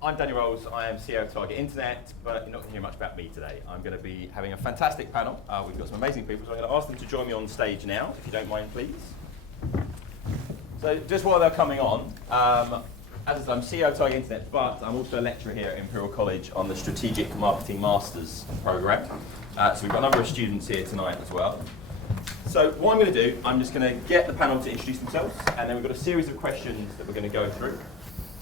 I'm Daniel Rolls, I am CEO of Target Internet, but you're not going to hear much about me today. I'm going to be having a fantastic panel. We've got some amazing people, so I'm going to ask them to join me on stage now, if you don't mind, please. So just while they're coming on, as I said, I'm CEO of Target Internet, but I'm also a lecturer here at Imperial College on the Strategic Marketing Masters programme. So we've got a number of students here tonight as well. So what I'm going to do, I'm just going to get the panel to introduce themselves, and then we've got a series of questions that we're going to go through.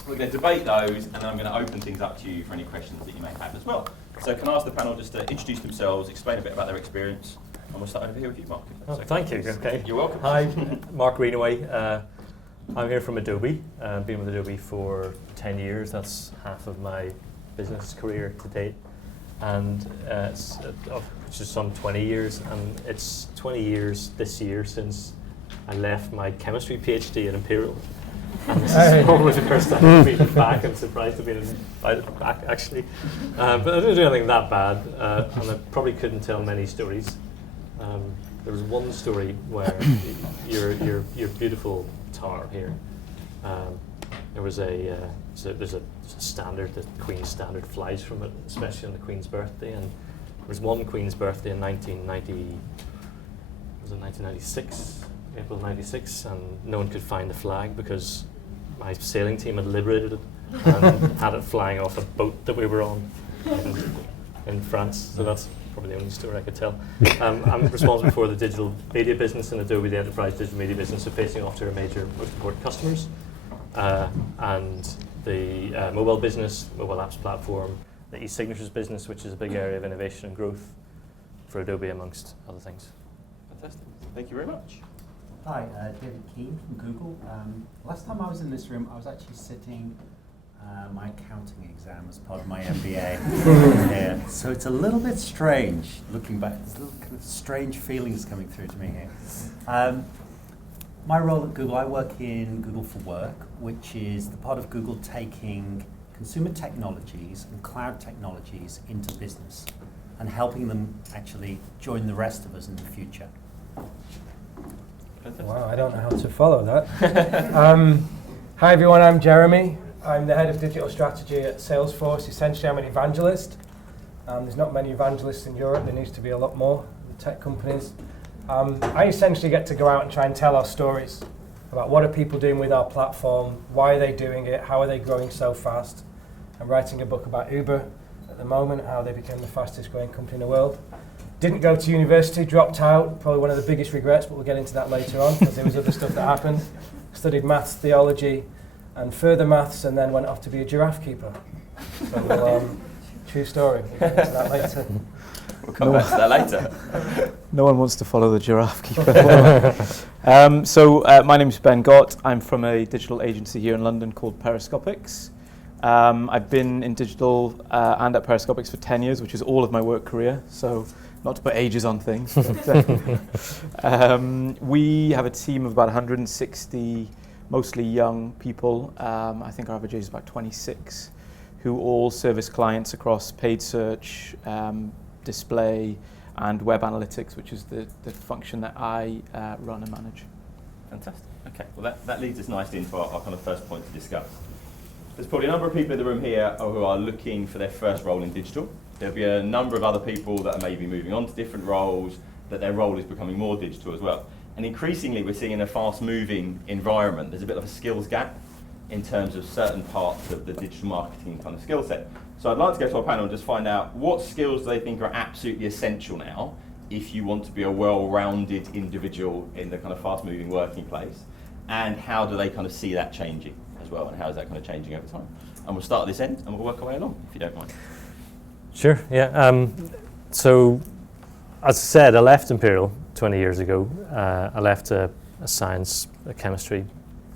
We're going to debate those, and then I'm going to open things up to you for any questions that you may have as well. So can I ask the panel just to introduce themselves, explain a bit about their experience, and we'll start over here with you, Mark. Thank you. Okay. You're welcome. Hi, Mark Greenaway. I'm here from Adobe. I've been with Adobe for 10 years. That's half of my business career to date. And which is some 20 years, and it's 20 years this year since I left my chemistry PhD at Imperial. And this is probably the first time I've been back. I'm surprised to be invited back, actually. But I didn't do anything that bad, and I probably couldn't tell many stories. There was one story where your beautiful tower here. There's a standard, the Queen's standard flies from it, especially on the Queen's birthday. And there was one Queen's birthday in 1996, April 96, and no one could find the flag because my sailing team had liberated it and had it flying off a boat that we were on in France. So that's probably the only story I could tell. I'm responsible for the digital media business in Adobe, the enterprise digital media business, so facing off to our major, most important customers. And the mobile business, mobile apps platform, the e-signatures business, which is a big area of innovation and growth for Adobe, amongst other things. Fantastic. Thank you very much. Hi, David Keane from Google. Last time I was in this room, I was actually sitting my accounting exam as part of my MBA here. So it's a little bit strange looking back. There's a little kind of strange feelings coming through to me here. My role at Google, I work in Google for Work, which is the part of Google taking consumer technologies and cloud technologies into business and helping them actually join the rest of us in the future. Wow, I don't know how to follow that. Hi everyone, I'm Jeremy. I'm the head of digital strategy at Salesforce. Essentially, I'm an evangelist. There's not many evangelists in Europe. There needs to be a lot more in tech companies. I essentially get to go out and try and tell our stories about what are people doing with our platform, why are they doing it, how are they growing so fast. I'm writing a book about Uber at the moment, how they became the fastest growing company in the world. Didn't go to university, dropped out, probably one of the biggest regrets, but we'll get into that later on because there was other stuff that happened. Studied maths, theology, and further maths, and then went off to be a giraffe keeper. So true story. We'll get into that later. We'll come back to that later. No one wants to follow the giraffe keeper. My name's Ben Gott. I'm from a digital agency here in London called Periscopics. I've been in digital and at Periscopics for 10 years, which is all of my work career, so not to put ages on things. But, we have a team of about 160 mostly young people. I think our average age is about 26, who all service clients across paid search, display, and web analytics, which is the function that I run and manage. Fantastic. Okay, well that leads us nicely into our kind of first point to discuss. There's probably a number of people in the room here who are looking for their first role in digital. There'll be a number of other people that are maybe moving on to different roles, that their role is becoming more digital as well. And increasingly we're seeing in a fast-moving environment, there's a bit of a skills gap in terms of certain parts of the digital marketing kind of skill set. So I'd like to go to our panel and just find out what skills do they think are absolutely essential now if you want to be a well-rounded individual in the kind of fast-moving working place, and how do they kind of see that changing as well, and how is that kind of changing over time? And we'll start at this end and we'll work our way along, if you don't mind. Sure, yeah. So, as I said, I left Imperial 20 years ago. I left a science, a chemistry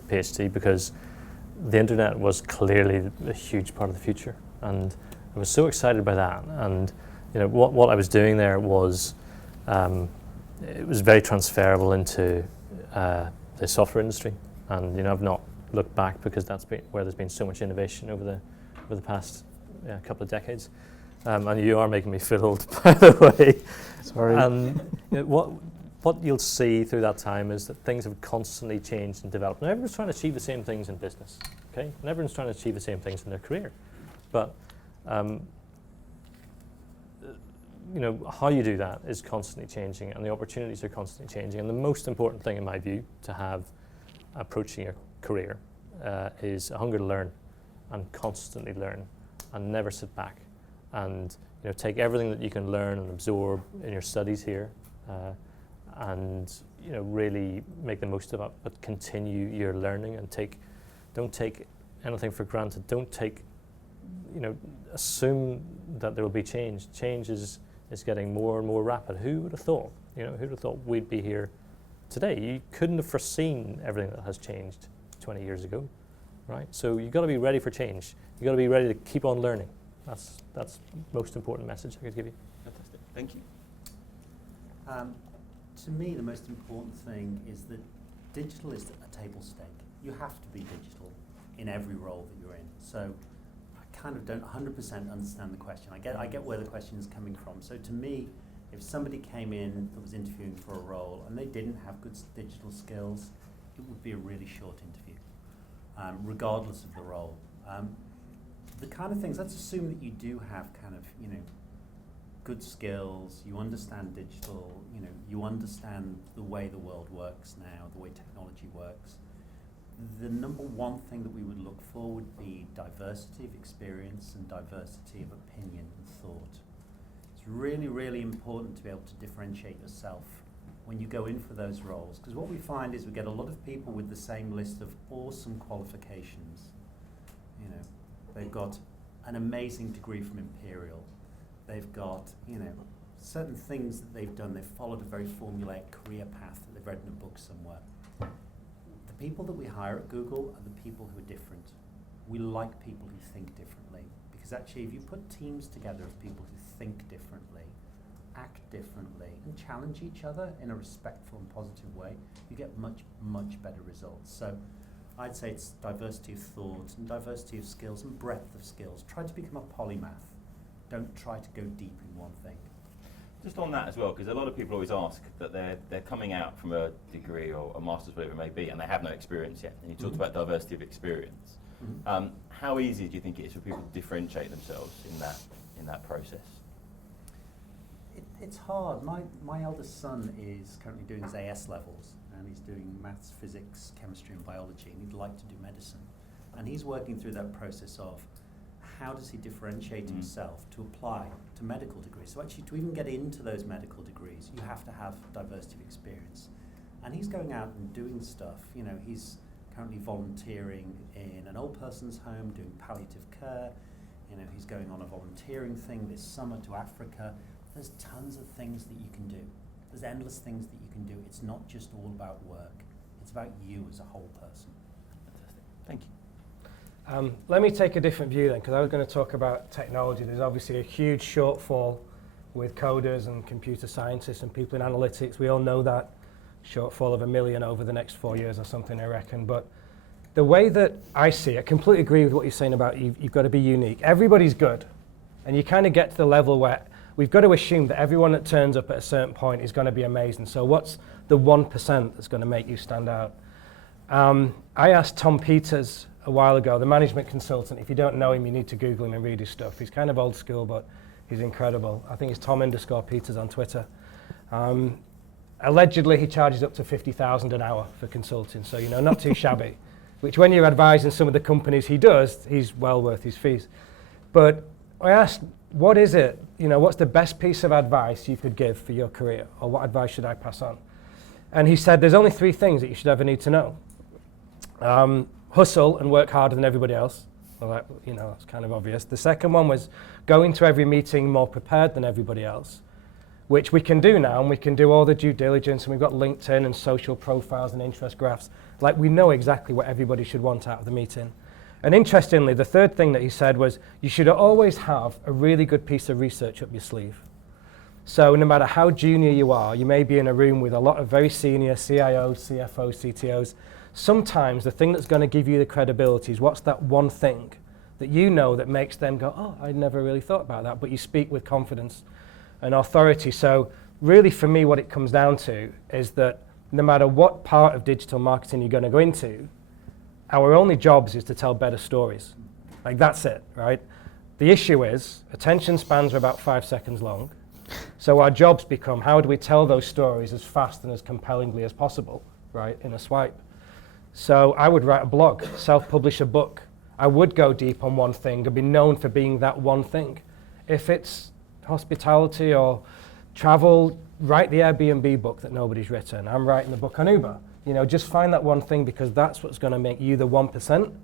PhD because the internet was clearly a huge part of the future, and I was so excited by that. And you know what I was doing there was it was very transferable into the software industry, and you know I've not looked back because that's been where there's been so much innovation over the past couple of decades. And you are making me feel old, by the way. Sorry. You know, what you'll see through that time is that things have constantly changed and developed. And everyone's trying to achieve the same things in business, okay? And everyone's trying to achieve the same things in their career. But how you do that is constantly changing, and the opportunities are constantly changing. And the most important thing, in my view, to have approaching your career is a hunger to learn, and constantly learn, and never sit back, and take everything that you can learn and absorb in your studies here, and really make the most of it. But continue your learning, and don't take anything for granted. Don't assume that there will be change. Change is getting more and more rapid. Who would have thought? Who would have thought we'd be here today? You couldn't have foreseen everything that has changed 20 years ago, right? So you've got to be ready for change. You've got to be ready to keep on learning. That's the most important message I could give you. Fantastic. Thank you. To me, the most important thing is that digital is a table stake. You have to be digital in every role that you're in. So I kind of don't 100% understand the question. I get where the question is coming from. So to me, if somebody came in that was interviewing for a role and they didn't have good digital skills, it would be a really short interview, regardless of the role. The kind of things, let's assume that you do have kind of, good skills, you understand digital, you understand the way the world works now, the way technology works. The number one thing that we would look for would be diversity of experience and diversity of opinion and thought. It's really, really important to be able to differentiate yourself when you go in for those roles, because what we find is we get a lot of people with the same list of awesome qualifications. They've got an amazing degree from Imperial. They've got, certain things that they've done. They've followed a very formulaic career path that they've read in a book somewhere. The people that we hire at Google are the people who are different. We like people who think differently, because actually if you put teams together of people who think differently, act differently, and challenge each other in a respectful and positive way, you get much, much better results. So I'd say it's diversity of thought and diversity of skills and breadth of skills. Try to become a polymath. Don't try to go deep in one thing. Just on that as well, because a lot of people always ask that they're coming out from a degree or a master's, whatever it may be, and they have no experience yet. And you talked about diversity of experience. How easy do you think it is for people to differentiate themselves in that process? It's hard. My eldest son is currently doing his AS levels, and he's doing maths, physics, chemistry, and biology, and he'd like to do medicine. And he's working through that process of how does he differentiate himself to apply to medical degrees. So actually, to even get into those medical degrees, you have to have diversity of experience. And he's going out and doing stuff. He's currently volunteering in an old person's home, doing palliative care. He's going on a volunteering thing this summer to Africa. There's tons of things that you can do. There's endless things that you can do. It's not just all about work. It's about you as a whole person. Fantastic. Thank you. Let me take a different view then, because I was going to talk about technology. There's obviously a huge shortfall with coders and computer scientists and people in analytics. We all know that. Shortfall of 1 million over the next 4 years or something, I reckon. But the way that I see it, I completely agree with what you're saying about you've got to be unique. Everybody's good. And you kind of get to the level where we've got to assume that everyone that turns up at a certain point is going to be amazing. So what's the 1% that's going to make you stand out? I asked Tom Peters a while ago, the management consultant. If you don't know him, you need to Google him and read his stuff. He's kind of old school, but he's incredible. I think it's Tom_Peters on Twitter. Allegedly, he charges up to 50,000 an hour for consulting, so not too shabby. Which, when you're advising some of the companies he does, he's well worth his fees. But I asked, what is it? What's the best piece of advice you could give for your career, or what advice should I pass on? And he said, there's only 3 things that you should ever need to know. Hustle and work harder than everybody else. Well, that's kind of obvious. The second one was go into every meeting more prepared than everybody else, which we can do now, and we can do all the due diligence, and we've got LinkedIn and social profiles and interest graphs. Like, we know exactly what everybody should want out of the meeting. And interestingly, the third thing that he said was you should always have a really good piece of research up your sleeve. So no matter how junior you are, you may be in a room with a lot of very senior CIOs, CFOs, CTOs. Sometimes the thing that's going to give you the credibility is what's that one thing that that makes them go, oh, I never really thought about that, but you speak with confidence and authority. So really for me what it comes down to is that no matter what part of digital marketing you're going to go into, our only jobs is to tell better stories. Like, that's it, right? The issue is attention spans are about 5 seconds long. So our jobs become, how do we tell those stories as fast and as compellingly as possible, right, in a swipe? So I would write a blog, self-publish a book. I would go deep on one thing and be known for being that one thing. If it's hospitality or travel, write the Airbnb book that nobody's written. I'm writing the book on Uber. You know, just find that one thing, because that's what's going to make you the 1%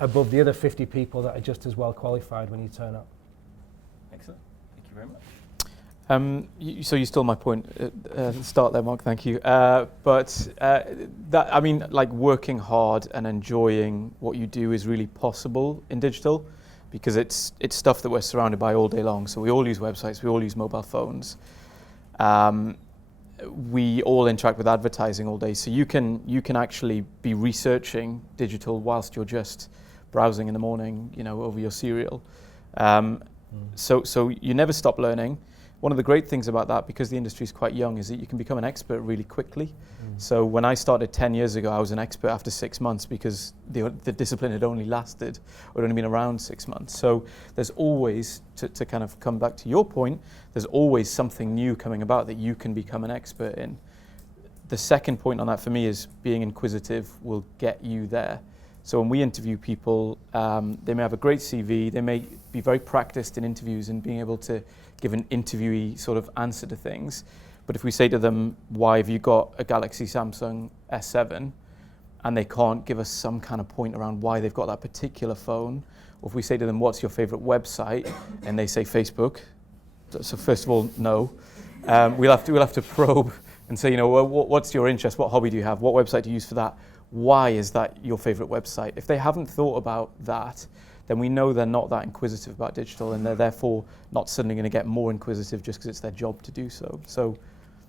above the other 50 people that are just as well qualified when you turn up. Excellent. Thank you very much. So you stole my point at the start there, Mark, thank you. That, I mean, like, working hard and enjoying what you do is really possible in digital, because it's stuff that we're surrounded by all day long. So we all use websites, we all use mobile phones. We all interact with advertising all day. So you can actually be researching digital whilst you're just browsing in the morning, you know, over your cereal. So you never stop learning. One of the great things about that, because the industry is quite young, is that you can become an expert really quickly. So when I started 10 years ago, I was an expert after 6 months, because the discipline had only lasted, or only been around 6 months. So there's always, to kind of come back to your point, there's always something new coming about that you can become an expert in. The second point on that for me is being inquisitive will get you there. So when we interview people, they may have a great CV, they may be very practiced in interviews and being able to give an interviewee sort of answer to things. But if we say to them, why have you got a Galaxy Samsung S7? And they can't give us some kind of point around why they've got that particular phone. Or if we say to them, what's your favorite website? And they say Facebook. So first of all, no. We'll have to probe and say, you know, well, what's your interest? What hobby do you have? What website do you use for that? Why is that your favorite website? If they haven't thought about that, then we know they're not that inquisitive about digital, and they're therefore not suddenly going to get more inquisitive just because it's their job to do so. So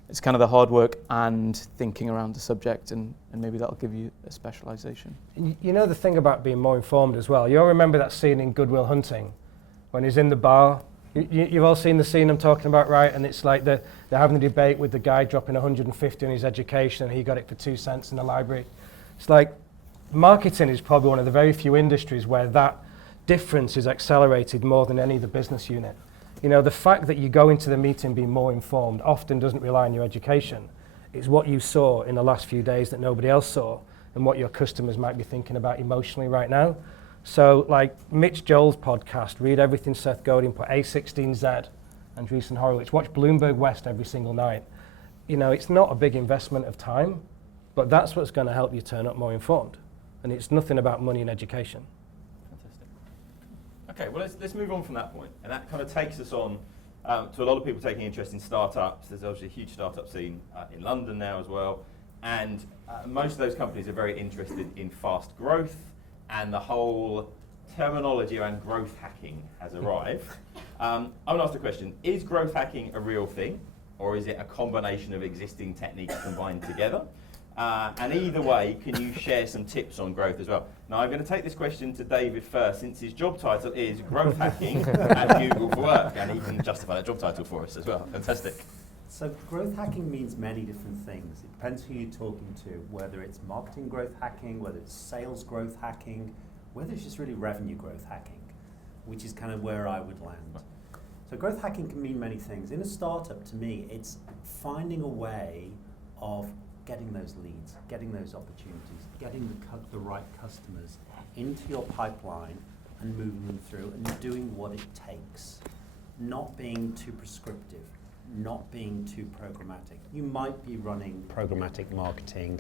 it's kind of the hard work and thinking around the subject, and maybe that'll give you a specialization. You know the thing about being more informed as well. You all remember that scene in Good Will Hunting when he's in the bar? You've all seen the scene I'm talking about, right? And it's like they're having a debate with the guy dropping 150 on his education, and he got it for 2 cents in the library. It's like marketing is probably one of the very few industries where that difference is accelerated more than any other business unit. You know, the fact that you go into the meeting being more informed often doesn't rely on your education. It's what you saw in the last few days that nobody else saw, and what your customers might be thinking about emotionally right now. So, like Mitch Joel's podcast, read everything Seth Godin put, A16Z, Andreessen Horowitz, watch Bloomberg West every single night. You know, it's not a big investment of time, but that's what's going to help you turn up more informed. And it's nothing about money and education. Fantastic. Okay, well, let's move on from that point. And that kind of takes us on to a lot of people taking interest in startups. There's obviously a huge startup scene in London now as well. And most of those companies are very interested in fast growth, and the whole terminology around growth hacking has arrived. I want to ask the question, is growth hacking a real thing, or is it a combination of existing techniques combined together? And either way, can you share some tips on growth as well? Now, I'm going to take this question to David first, since his job title is growth hacking at Google for Work, and he can justify that job title for us as well. Fantastic. So growth hacking means many different things. It depends who you're talking to, whether it's marketing growth hacking, whether it's sales growth hacking, whether it's just really revenue growth hacking, which is kind of where I would land. So growth hacking can mean many things. In a startup, to me, it's finding a way of getting those leads, getting those opportunities, getting the right customers into your pipeline and moving them through and doing what it takes, not being too prescriptive, not being too programmatic. You might be running programmatic marketing,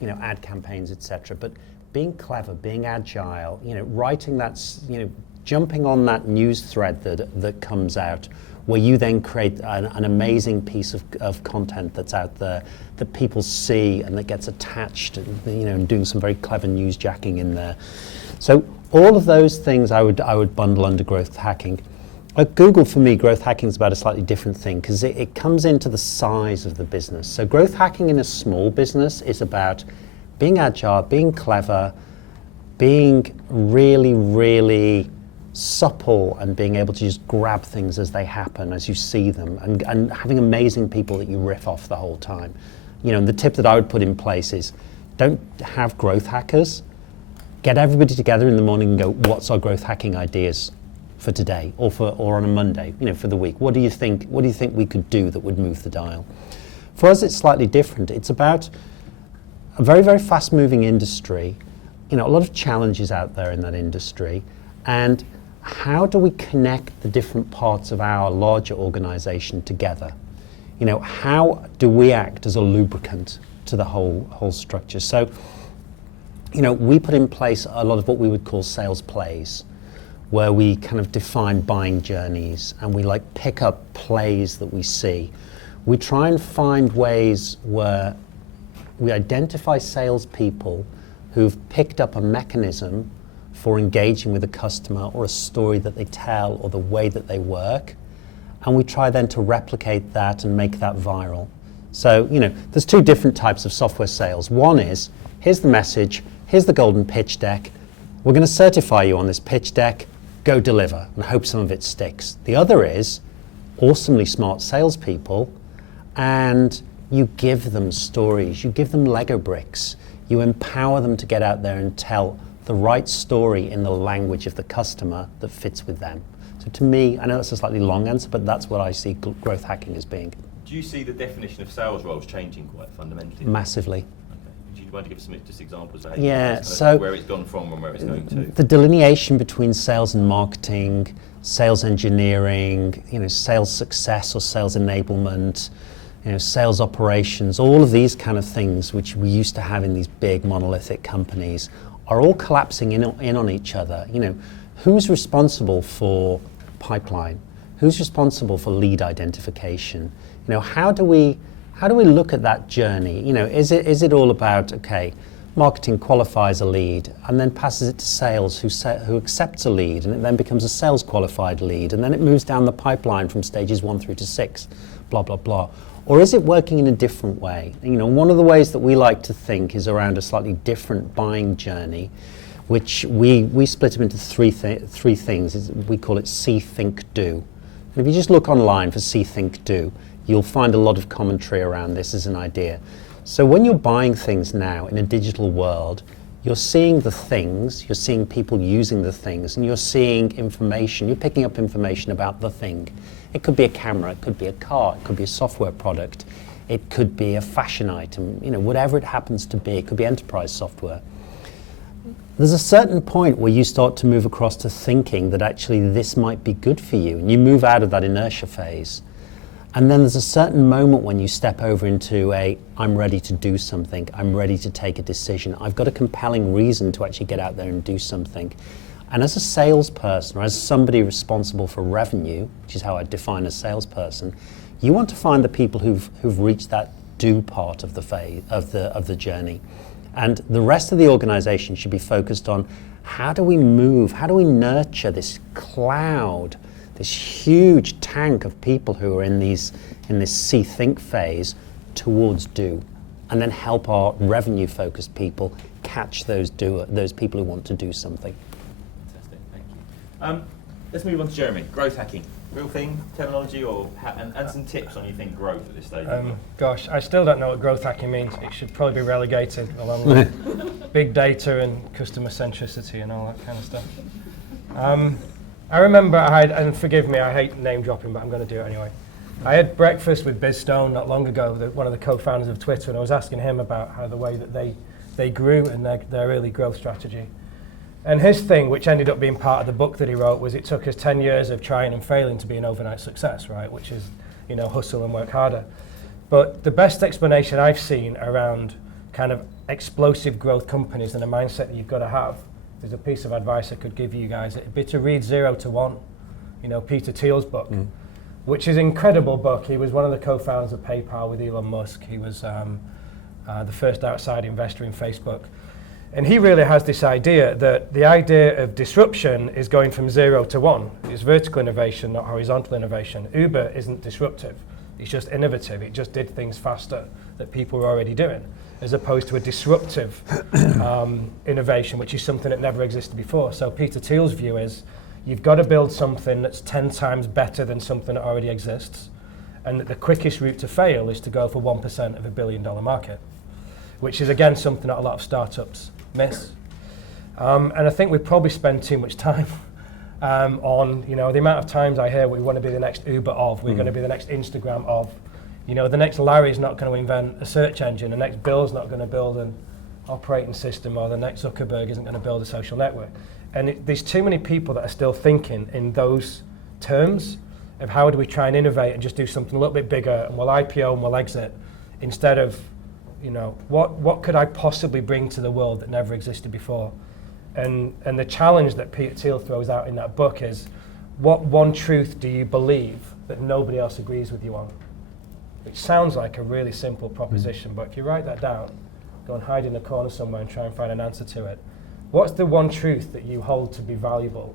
you know, ad campaigns, etc., but being clever, being agile, you know, writing that, you know, jumping on that news thread that comes out, where you then create an amazing piece of content that's out there that people see and that gets attached, you know, and doing some very clever news jacking in there. So all of those things I would bundle under growth hacking. At Google, for me, growth hacking is about a slightly different thing, because it comes into the size of the business. So growth hacking in a small business is about being agile, being clever, being really, really supple, and being able to just grab things as they happen, as you see them, and having amazing people that you riff off the whole time. You know, and the tip that I would put in place is, don't have growth hackers. Get everybody together in the morning and go, what's our growth hacking ideas? for today, or on a Monday, for the week? What do you think we could do that would move the dial? For us, it's slightly different. It's about a very, very fast-moving industry, a lot of challenges out there in that industry, and how do we connect the different parts of our larger organization together? How do we act as a lubricant to the whole structure? So, we put in place a lot of what we would call sales plays, where we kind of define buying journeys and we pick up plays that we see. We try and find ways where we identify salespeople who've picked up a mechanism for engaging with a customer, or a story that they tell, or the way that they work, and we try then to replicate that and make that viral. So, there's two different types of software sales. One is, here's the message, here's the golden pitch deck, we're going to certify you on this pitch deck, go deliver, and hope some of it sticks. The other is awesomely smart salespeople, and you give them stories, you give them Lego bricks, you empower them to get out there and tell the right story in the language of the customer that fits with them. So to me, I know that's a slightly long answer, but that's what I see growth hacking as being. Do you see the definition of sales roles changing quite fundamentally? Massively. Okay. Do you want to give some just examples of where it's gone from and where it's going to? The delineation between sales and marketing, sales engineering, sales success or sales enablement, sales operations, all of these kind of things which we used to have in these big monolithic companies are all collapsing in on each other. Who's responsible for pipeline? Who's responsible for lead identification? How do we look at that journey? Is it all about, okay, marketing qualifies a lead and then passes it to sales who accepts a lead, and it then becomes a sales qualified lead, and then it moves down the pipeline from stages 1 through to 6, blah, blah, blah. Or is it working in a different way? One of the ways that we like to think is around a slightly different buying journey, which we split them into three things. We call it see, think, do. And if you just look online for see, think, do, you'll find a lot of commentary around this as an idea. So when you're buying things now in a digital world, you're seeing the things, you're seeing people using the things, and you're seeing information, you're picking up information about the thing. It could be a camera, it could be a car, it could be a software product, it could be a fashion item, whatever it happens to be, it could be enterprise software. There's a certain point where you start to move across to thinking that actually this might be good for you, and you move out of that inertia phase. And then there's a certain moment when you step over into I'm ready to do something, I'm ready to take a decision, I've got a compelling reason to actually get out there and do something. And as a salesperson, or as somebody responsible for revenue, which is how I define a salesperson, you want to find the people who've reached that do part of the phase of the journey. And the rest of the organization should be focused on how do we nurture this cloud, this huge tank of people who are in this see, think phase towards do, and then help our revenue focused people catch those people who want to do something. Fantastic, thank you. Let's move on to Jeremy. Growth hacking, real thing, terminology, and some tips on you think growth at this stage. Gosh, I still don't know what growth hacking means. It should probably be relegated along with big data and customer centricity and all that kind of stuff. I remember and forgive me, I hate name dropping, but I'm going to do it anyway. I had breakfast with Biz Stone not long ago, one of the co-founders of Twitter, and I was asking him about how the way that they grew and their early growth strategy. And his thing, which ended up being part of the book that he wrote, was it took us 10 years of trying and failing to be an overnight success, right? Which is, hustle and work harder. But the best explanation I've seen around kind of explosive growth companies and the mindset that you've got to have, there's a piece of advice I could give you guys. It'd be to read 0 to 1, Peter Thiel's book, which is an incredible book. He was one of the co-founders of PayPal with Elon Musk. He was the first outside investor in Facebook. And he really has this idea that the idea of disruption is going from 0 to 1. It's vertical innovation, not horizontal innovation. Uber isn't disruptive. It's just innovative. It just did things faster that people were already doing, as opposed to a disruptive innovation, which is something that never existed before. So Peter Thiel's view is you've got to build something that's 10 times better than something that already exists, and that the quickest route to fail is to go for 1% of $1 billion market, which is again something that a lot of startups miss. And I think we probably spend too much time on, you know, the amount of times I hear we want to be the next Uber of, we're going to be the next Instagram of, you know, the next Larry's not going to invent a search engine, the next Bill's not going to build an operating system, or the next Zuckerberg isn't going to build a social network. And there's too many people that are still thinking in those terms of how do we try and innovate and just do something a little bit bigger, and we'll IPO and we'll exit, instead of, you know, what could I possibly bring to the world that never existed before? And the challenge that Peter Thiel throws out in that book is, what one truth do you believe that nobody else agrees with you on? Which sounds like a really simple proposition, but if you write that down, go and hide in a corner somewhere and try and find an answer to it. What's the one truth that you hold to be valuable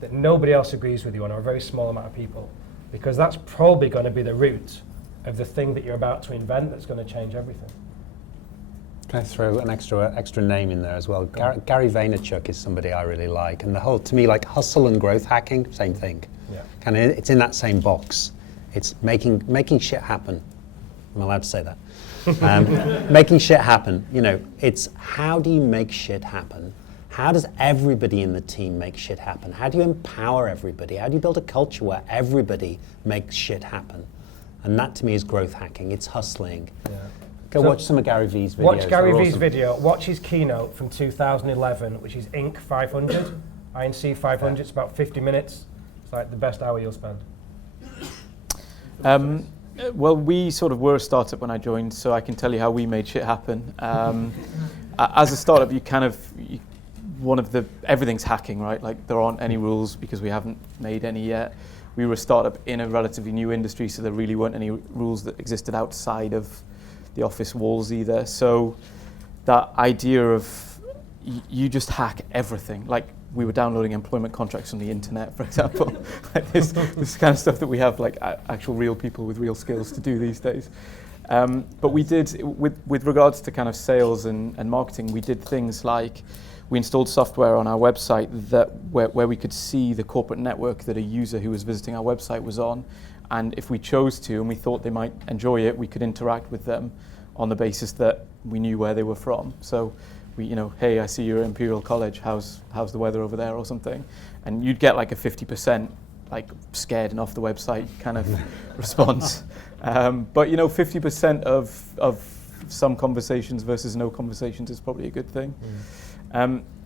that nobody else agrees with you on, or a very small amount of people? Because that's probably going to be the root of the thing that you're about to invent that's going to change everything. Can I throw an extra name in there as well? Gary Vaynerchuk is somebody I really like, and the whole, to me, like hustle and growth hacking, same thing. Yeah. Kind of, it's in that same box. It's making shit happen. I'm allowed to say that. Making shit happen. You know, it's how do you make shit happen? How does everybody in the team make shit happen? How do you empower everybody? How do you build a culture where everybody makes shit happen? And that to me is growth hacking. It's hustling. Yeah. Go watch some of Gary V's videos. Watch Gary They're V's awesome. video. Watch his keynote from 2011, which is Inc. 500. INC 500. It's about 50 minutes. It's like the best hour you'll spend. Well, we sort of were a startup when I joined, so I can tell you how we made shit happen. As a startup, everything's hacking, right? Like there aren't any rules because we haven't made any yet. We were a startup in a relatively new industry, so there really weren't any rules that existed outside of the office walls either. So that idea of you just hack everything. Like we were downloading employment contracts on the internet, for example. Like this kind of stuff that we have like actual real people with real skills to do these days. But we did, with regards to kind of sales and marketing, we did things like we installed software on our website where we could see the corporate network that a user who was visiting our website was on. And if we chose to, and we thought they might enjoy it, we could interact with them on the basis that we knew where they were from. So we, you know, hey, I see you're at Imperial College, how's the weather over there or something? And you'd get like a 50% like scared and off the website kind of response. But you know, 50% of some conversations versus no conversations is probably a good thing.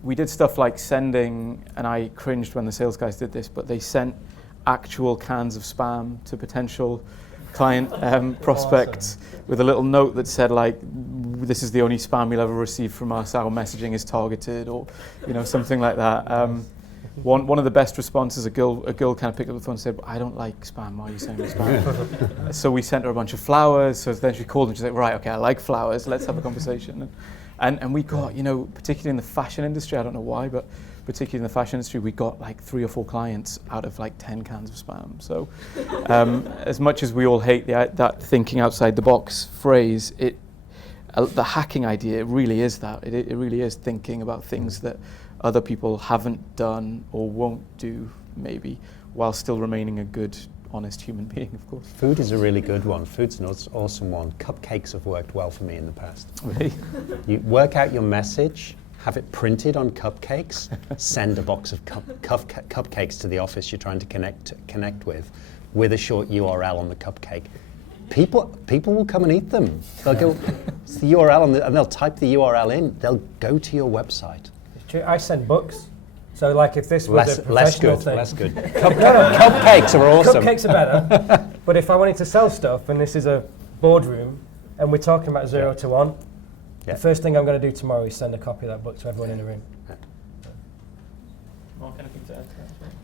We did stuff like sending, and I cringed when the sales guys did this, but they sent actual cans of spam to potential client prospects with a little note that said like, this is the only spam you'll ever receive from us, our messaging is targeted, or you know, something like that. One of the best responses, a girl kind of picked up the phone and said, I don't like spam, why are you sending me spam? So we sent her a bunch of flowers, so then she called and she said, right, okay, I like flowers, let's have a conversation. And we got, you know, particularly in the fashion industry, I don't know why, but particularly in the fashion industry, we got like 3 or 4 clients out of like 10 cans of spam. So as much as we all hate that thinking outside the box phrase, the hacking idea, it really is that. It really is thinking about things that other people haven't done or won't do, maybe, while still remaining a good, honest human being, of course. Food is a really good one. Food's an awesome one. Cupcakes have worked well for me in the past. Really? You work out your message, have it printed on cupcakes, send a box of cupcakes to the office you're trying to connect with a short URL on the cupcake. People will come and eat them. They'll go, it's the URL, and they'll type the URL in. They'll go to your website. It's true. I send books. So like if this was a professional thing. Less good. Cupcakes are awesome. Cupcakes are better. But if I wanted to sell stuff, and this is a boardroom, and we're talking about 0 to 1, the first thing I'm going to do tomorrow is send a copy of that book to everyone in the room. Mark, anything to add to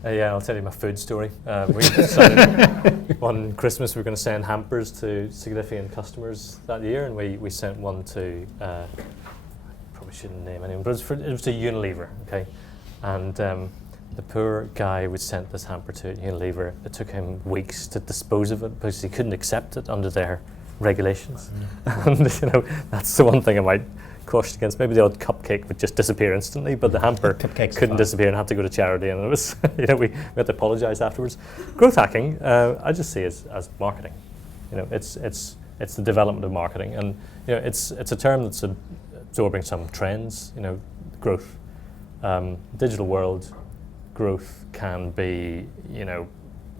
that? Yeah, I'll tell you my food story. We decided on Christmas we were going to send hampers to significant customers that year, and we sent one to, probably shouldn't name anyone, but it was to Unilever, okay? And the poor guy we sent this hamper to Unilever, it took him weeks to dispose of it because he couldn't accept it under their regulations. And you know, that's the one thing I might caution against. Maybe the odd cupcake would just disappear instantly, but the hamper couldn't disappear and had to go to charity, and it was, you know, we had to apologize afterwards. Growth hacking, I just see as marketing. You know, it's the development of marketing, and you know, it's a term that's absorbing some trends. You know, growth, digital world, growth can be,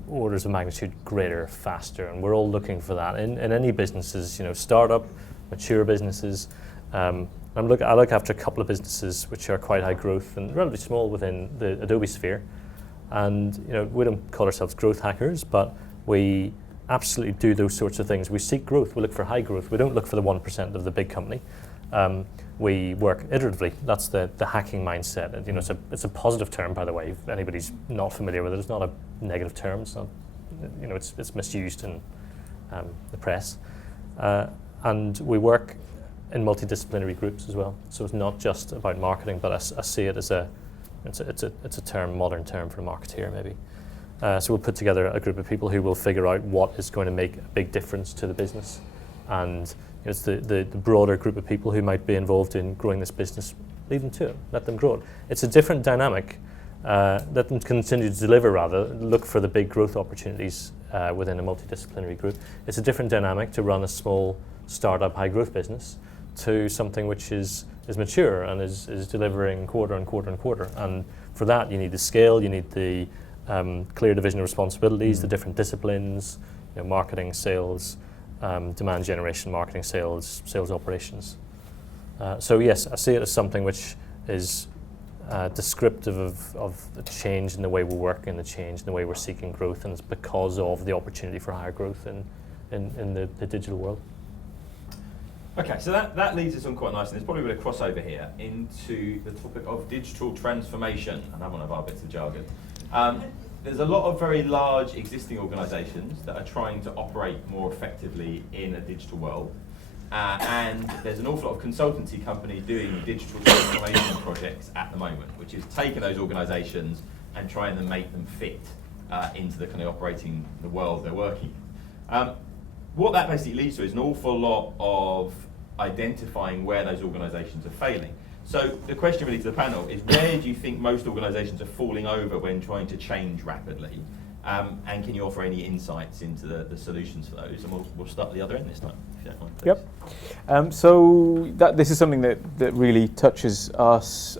orders of magnitude greater, faster, and we're all looking for that in any businesses, startup, mature businesses. I look after a couple of businesses which are quite high growth and relatively small within the Adobe sphere, and we don't call ourselves growth hackers, but we absolutely do those sorts of things. We seek growth. We look for high growth. We don't look for the 1% of the big company. We work iteratively. That's the hacking mindset. And, it's a positive term, by the way. If anybody's not familiar with it, it's not a negative term. It's not, it's misused in the press. And we work in multidisciplinary groups as well. So it's not just about marketing, but I see it as it's a term, modern term for a marketeer maybe. So we'll put together a group of people who will figure out what is going to make a big difference to the business, and it's the broader group of people who might be involved in growing this business. Leave them to it, let them grow it. It's a different dynamic. Let them continue to deliver, rather. Look for the big growth opportunities within a multidisciplinary group. It's a different dynamic to run a small startup high growth business to something which is mature and is delivering quarter and quarter and quarter. And for that, you need the scale, you need the clear division of responsibilities, the different disciplines, marketing, sales, demand generation, marketing, sales operations. So yes, I see it as something which is descriptive of the change in the way we work and the change in the way we're seeking growth, and it's because of the opportunity for higher growth in the digital world. Okay, so that leads us on quite nicely. There's probably a bit of crossover here into the topic of digital transformation, another one of our bits of jargon. There's a lot of very large existing organisations that are trying to operate more effectively in a digital world, and there's an awful lot of consultancy companies doing digital transformation projects at the moment, which is taking those organisations and trying to make them fit into the kind of operating the world they're working in. What that basically leads to is an awful lot of identifying where those organisations are failing. So the question really to the panel is, where do you think most organisations are falling over when trying to change rapidly? And can you offer any insights into the solutions for those? And we'll start at the other end this time, if you don't mind. Yep. So this is something that really touches us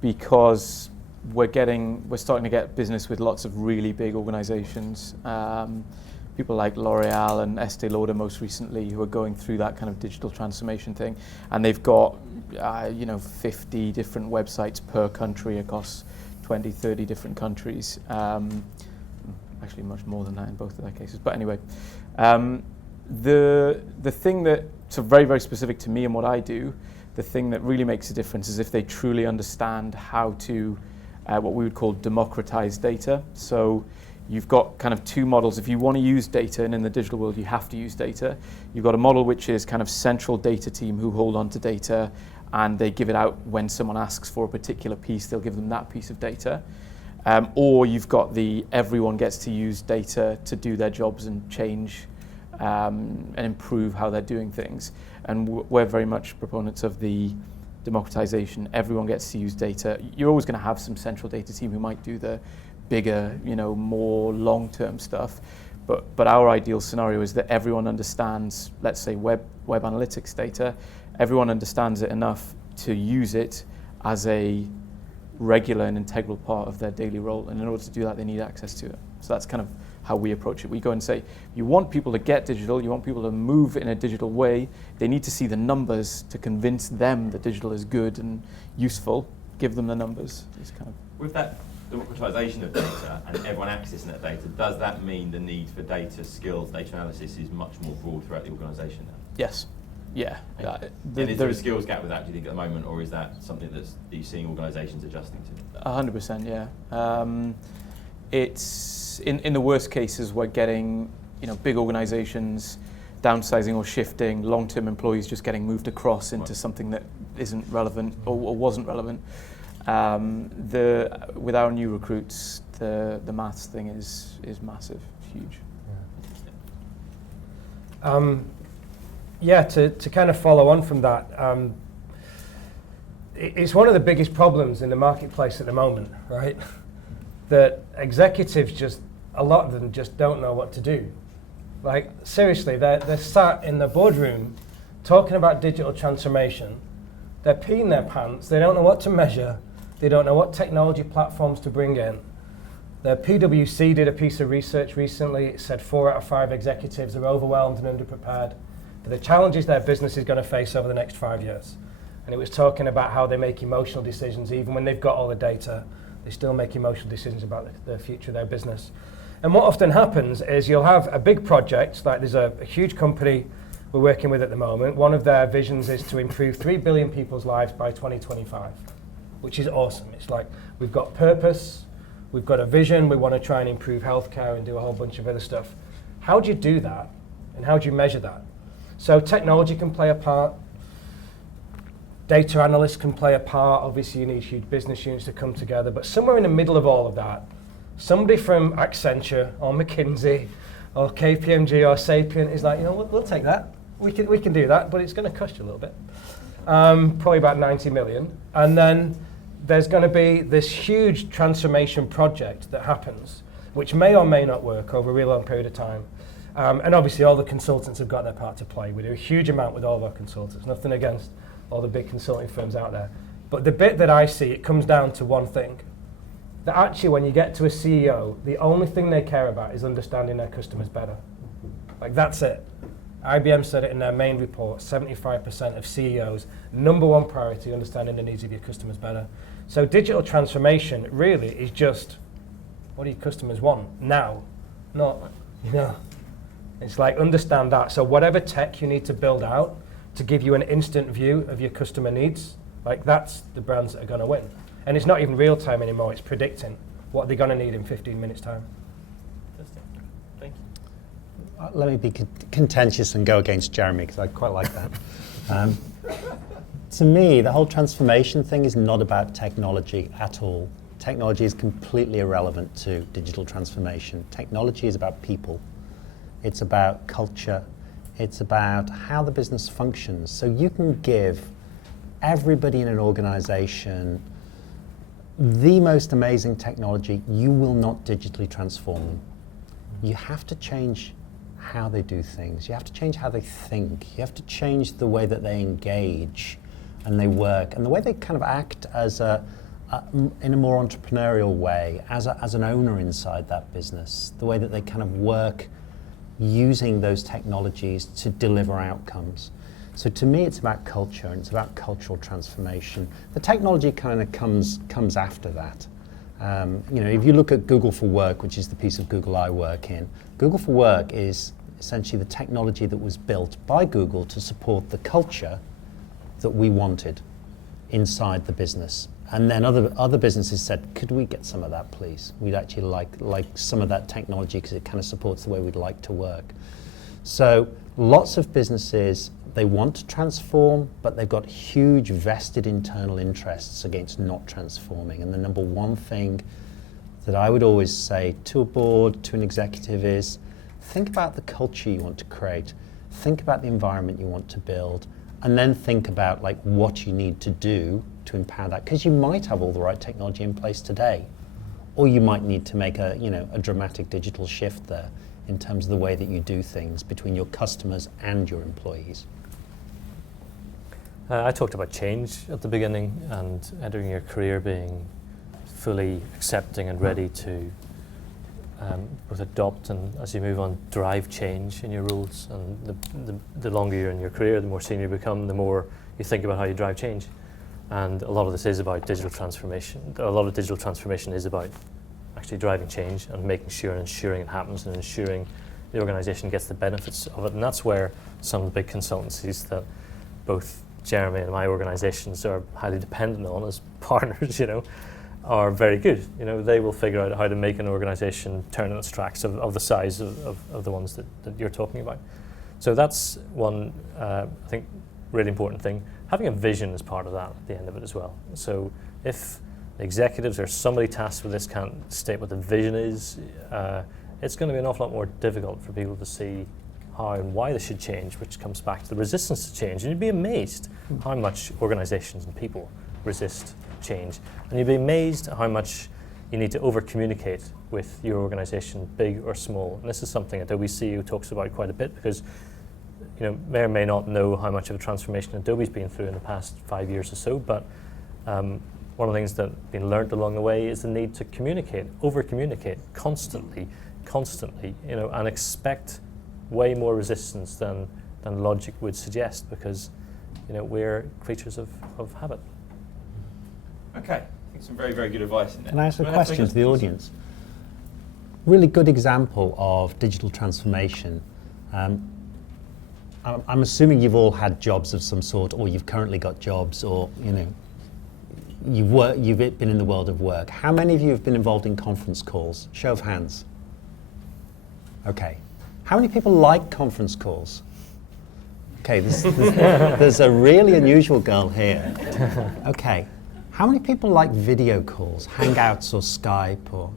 because we're starting to get business with lots of really big organisations. People like L'Oreal and Estee Lauder most recently, who are going through that kind of digital transformation thing, and they've got 50 different websites per country across 20, 30 different countries. Actually much more than that in both of their cases. But anyway, the thing that's very, very specific to me and what I do, the thing that really makes a difference is if they truly understand how to, what we would call democratize data. So you've got kind of two models. If you want to use data, and in the digital world you have to use data, you've got a model which is kind of central data team who hold on to data, and they give it out when someone asks for a particular piece, they'll give them that piece of data. Or you've got the everyone gets to use data to do their jobs and change and improve how they're doing things. And we're very much proponents of the democratization. Everyone gets to use data. You're always going to have some central data team who might do the bigger, more long-term stuff. But our ideal scenario is that everyone understands, let's say, web analytics data. Everyone understands it enough to use it as a regular and integral part of their daily role. And in order to do that, they need access to it. So that's kind of how we approach it. We go and say, you want people to get digital, you want people to move in a digital way, they need to see the numbers to convince them that digital is good and useful. Give them the numbers. It's kind of with that democratization of data and everyone accessing that data, does that mean the need for data skills, data analysis is much more broad throughout the organisation now? Yes. Yeah. And is there a skills gap with that, do you think, at the moment, or is that something that you're seeing organisations adjusting to? 100%, yeah. It's in the worst cases, we're getting big organisations downsizing or shifting, long-term employees just getting moved across into something that isn't relevant or wasn't relevant. With our new recruits, the maths thing is massive, huge. To kind of follow on from that, it's one of the biggest problems in the marketplace at the moment, right? That executives a lot of them just don't know what to do. Like, seriously, they're sat in the boardroom talking about digital transformation. They're peeing their pants. They don't know what to measure. They don't know what technology platforms to bring in. The PwC did a piece of research recently. It said 4 out of 5 executives are overwhelmed and underprepared for the challenges their business is going to face over the next 5 years. And it was talking about how they make emotional decisions. Even when they've got all the data, they still make emotional decisions about the future of their business. And what often happens is you'll have a big project, like there's a huge company we're working with at the moment. One of their visions is to improve 3 billion people's lives by 2025, which is awesome. It's like we've got purpose, we've got a vision, we want to try and improve healthcare and do a whole bunch of other stuff. How do you do that? And how do you measure that? So technology can play a part. Data analysts can play a part. Obviously, you need huge business units to come together. But somewhere in the middle of all of that, somebody from Accenture or McKinsey or KPMG or Sapient is like, we'll take that. We can do that, but it's going to cost you a little bit. Probably about 90 million. And then there's going to be this huge transformation project that happens, which may or may not work over a real long period of time. And obviously, all the consultants have got their part to play. We do a huge amount with all of our consultants. Nothing against all the big consulting firms out there. But the bit that I see, it comes down to one thing. That actually, when you get to a CEO, the only thing they care about is understanding their customers better. Like, that's it. IBM said it in their main report, 75% of CEOs, number one priority, understanding the needs of your customers better. So digital transformation really is just, what do your customers want now? Not, It's like, understand that. So whatever tech you need to build out to give you an instant view of your customer needs, like that's the brands that are going to win. And it's not even real time anymore, it's predicting what they're going to need in 15 minutes time. Thank you. Let me be contentious and go against Jeremy, because I quite like that. To me, the whole transformation thing is not about technology at all. Technology is completely irrelevant to digital transformation. Technology is about people. It's about culture. It's about how the business functions. So you can give everybody in an organization the most amazing technology, you will not digitally transform them. You have to change how they do things. You have to change how they think. You have to change the way that they engage and they work and the way they kind of act as in a more entrepreneurial way, as an owner inside that business, the way that they kind of work using those technologies to deliver outcomes. So to me, it's about culture and it's about cultural transformation. The technology kind of comes after that. If you look at Google for Work, which is the piece of Google I work in, Google for Work is essentially the technology that was built by Google to support the culture that we wanted inside the business. And then other businesses said, could we get some of that, please? We'd actually like some of that technology because it kind of supports the way we'd like to work. So lots of businesses, they want to transform, but they've got huge vested internal interests against not transforming. And the number one thing that I would always say to a board, to an executive is, think about the culture you want to create, think about the environment you want to build, and then think about like what you need to do to empower that. Because you might have all the right technology in place today, or you might need to make a dramatic digital shift there in terms of the way that you do things between your customers and your employees. I talked about change at the beginning and entering your career being fully accepting and ready to both adopt and, as you move on, drive change in your roles. And the longer you're in your career, the more senior you become, the more you think about how you drive change. And a lot of this is about digital transformation. A lot of digital transformation is about actually driving change and making sure and ensuring it happens and ensuring the organization gets the benefits of it. And that's where some of the big consultancies that both Jeremy and my organizations are highly dependent on as partners, are very good. They will figure out how to make an organization turn on its tracks of the size of the ones that you're talking about. So that's one, I think, really important thing. Having a vision is part of that at the end of it as well. So if the executives or somebody tasked with this can't state what the vision is, it's going to be an awful lot more difficult for people to see how and why they should change, which comes back to the resistance to change. And you'd be amazed how much organizations and people resist change. And you'd be amazed at how much you need to over-communicate with your organization, big or small. And this is something Adobe CEO talks about quite a bit because may or may not know how much of a transformation Adobe's been through in the past 5 years or so, but one of the things that's been learned along the way is the need to communicate, over-communicate constantly, and expect way more resistance than logic would suggest, because we're creatures of habit. Okay, I think some very, very good advice in there. Can I ask a Well, that's question very to the good. audience? Really good example of digital transformation. I'm assuming you've all had jobs of some sort, or you've currently got jobs, or you've been in the world of work. How many of you have been involved in conference calls? Show of hands. Okay. How many people like conference calls? Okay, there's a really unusual girl here. Okay. How many people like video calls, Hangouts or Skype, or?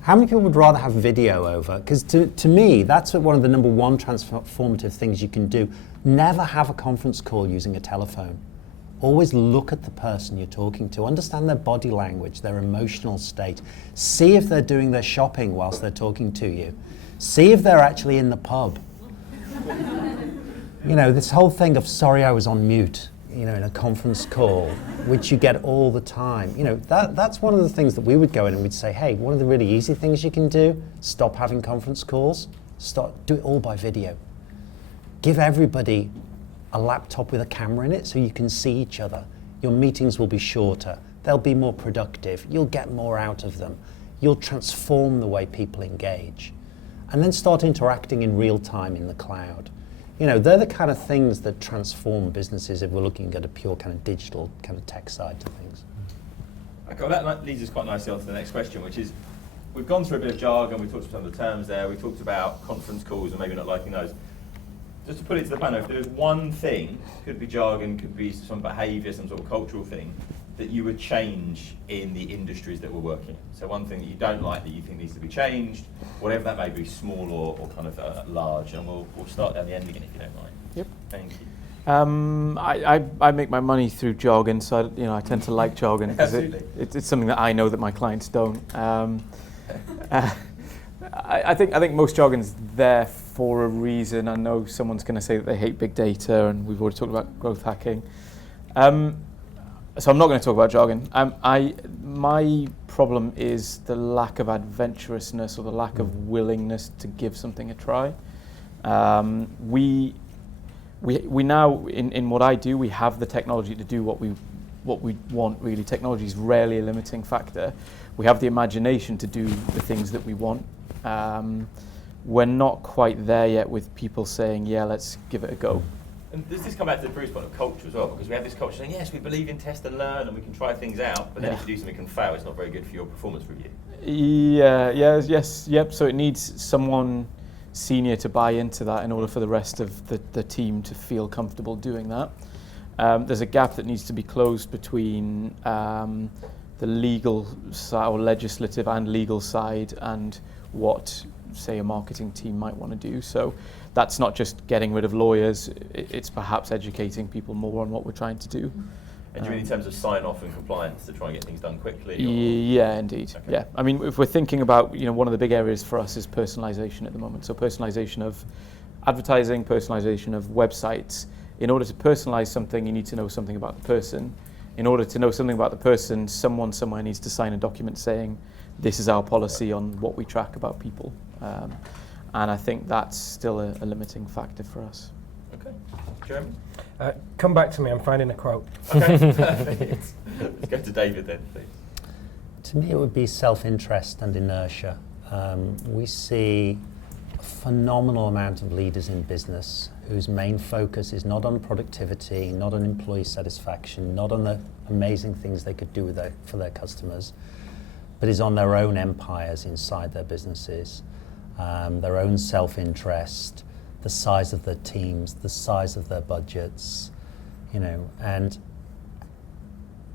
How many people would rather have video over? Because to me, that's one of the number one transformative things you can do. Never have a conference call using a telephone. Always look at the person you're talking to. Understand their body language, their emotional state. See if they're doing their shopping whilst they're talking to you. See if they're actually in the pub. This whole thing of, sorry, I was on mute, in a conference call, which you get all the time. That's one of the things that we would go in and we'd say, hey, one of the really easy things you can do, stop having conference calls, do it all by video. Give everybody a laptop with a camera in it so you can see each other. Your meetings will be shorter. They'll be more productive. You'll get more out of them. You'll transform the way people engage. And then start interacting in real time in the cloud. They're the kind of things that transform businesses if we're looking at a pure kind of digital kind of tech side to things. Okay, well that leads us quite nicely on to the next question, which is, we've gone through a bit of jargon, we talked about some of the terms there, we talked about conference calls and maybe not liking those. Just to put it to the panel, if there's one thing, could be jargon, could be some behaviour, some sort of cultural thing, that you would change in the industries that we're working in. So one thing that you don't like that you think needs to be changed, whatever that may be, small or kind of large, and we'll start down the end again if you don't mind. Yep. Thank you. I make my money through jargon, so I tend to like jargon because it's something that I know that my clients don't. I think most jargon's there for a reason. I know someone's going to say that they hate big data, and we've already talked about growth hacking. So I'm not going to talk about jargon. My problem is the lack of adventurousness or the lack of willingness to give something a try. We now, in what I do, we have the technology to do what we want, really. Technology is rarely a limiting factor. We have the imagination to do the things that we want. We're not quite there yet with people saying, yeah, let's give it a go. And does this come back to the previous point of culture as well? Because we have this culture saying, yes, we believe in test and learn and we can try things out, but then if you do something and fail, it's not very good for your performance review. Yep. So it needs someone senior to buy into that in order for the rest of the team to feel comfortable doing that. There's a gap that needs to be closed between the legal side, or legislative and legal side, and what, say, a marketing team might want to do. So that's not just getting rid of lawyers, it's perhaps educating people more on what we're trying to do. And do you mean in terms of sign-off and compliance to try and get things done quickly? Yeah, indeed. Okay. Yeah, I mean, if we're thinking about, one of the big areas for us is personalization at the moment. So personalization of advertising, personalization of websites. In order to personalize something, you need to know something about the person. In order to know something about the person, someone somewhere needs to sign a document saying, this is our policy on what we track about people. And I think that's still a limiting factor for us. Okay. Jeremy? Come back to me, I'm finding a quote. Okay, perfect. Let's go to David then, please. To me, it would be self-interest and inertia. We see a phenomenal amount of leaders in business whose main focus is not on productivity, not on employee satisfaction, not on the amazing things they could do for their customers, but is on their own empires inside their businesses, their own self-interest, the size of their teams, the size of their budgets, and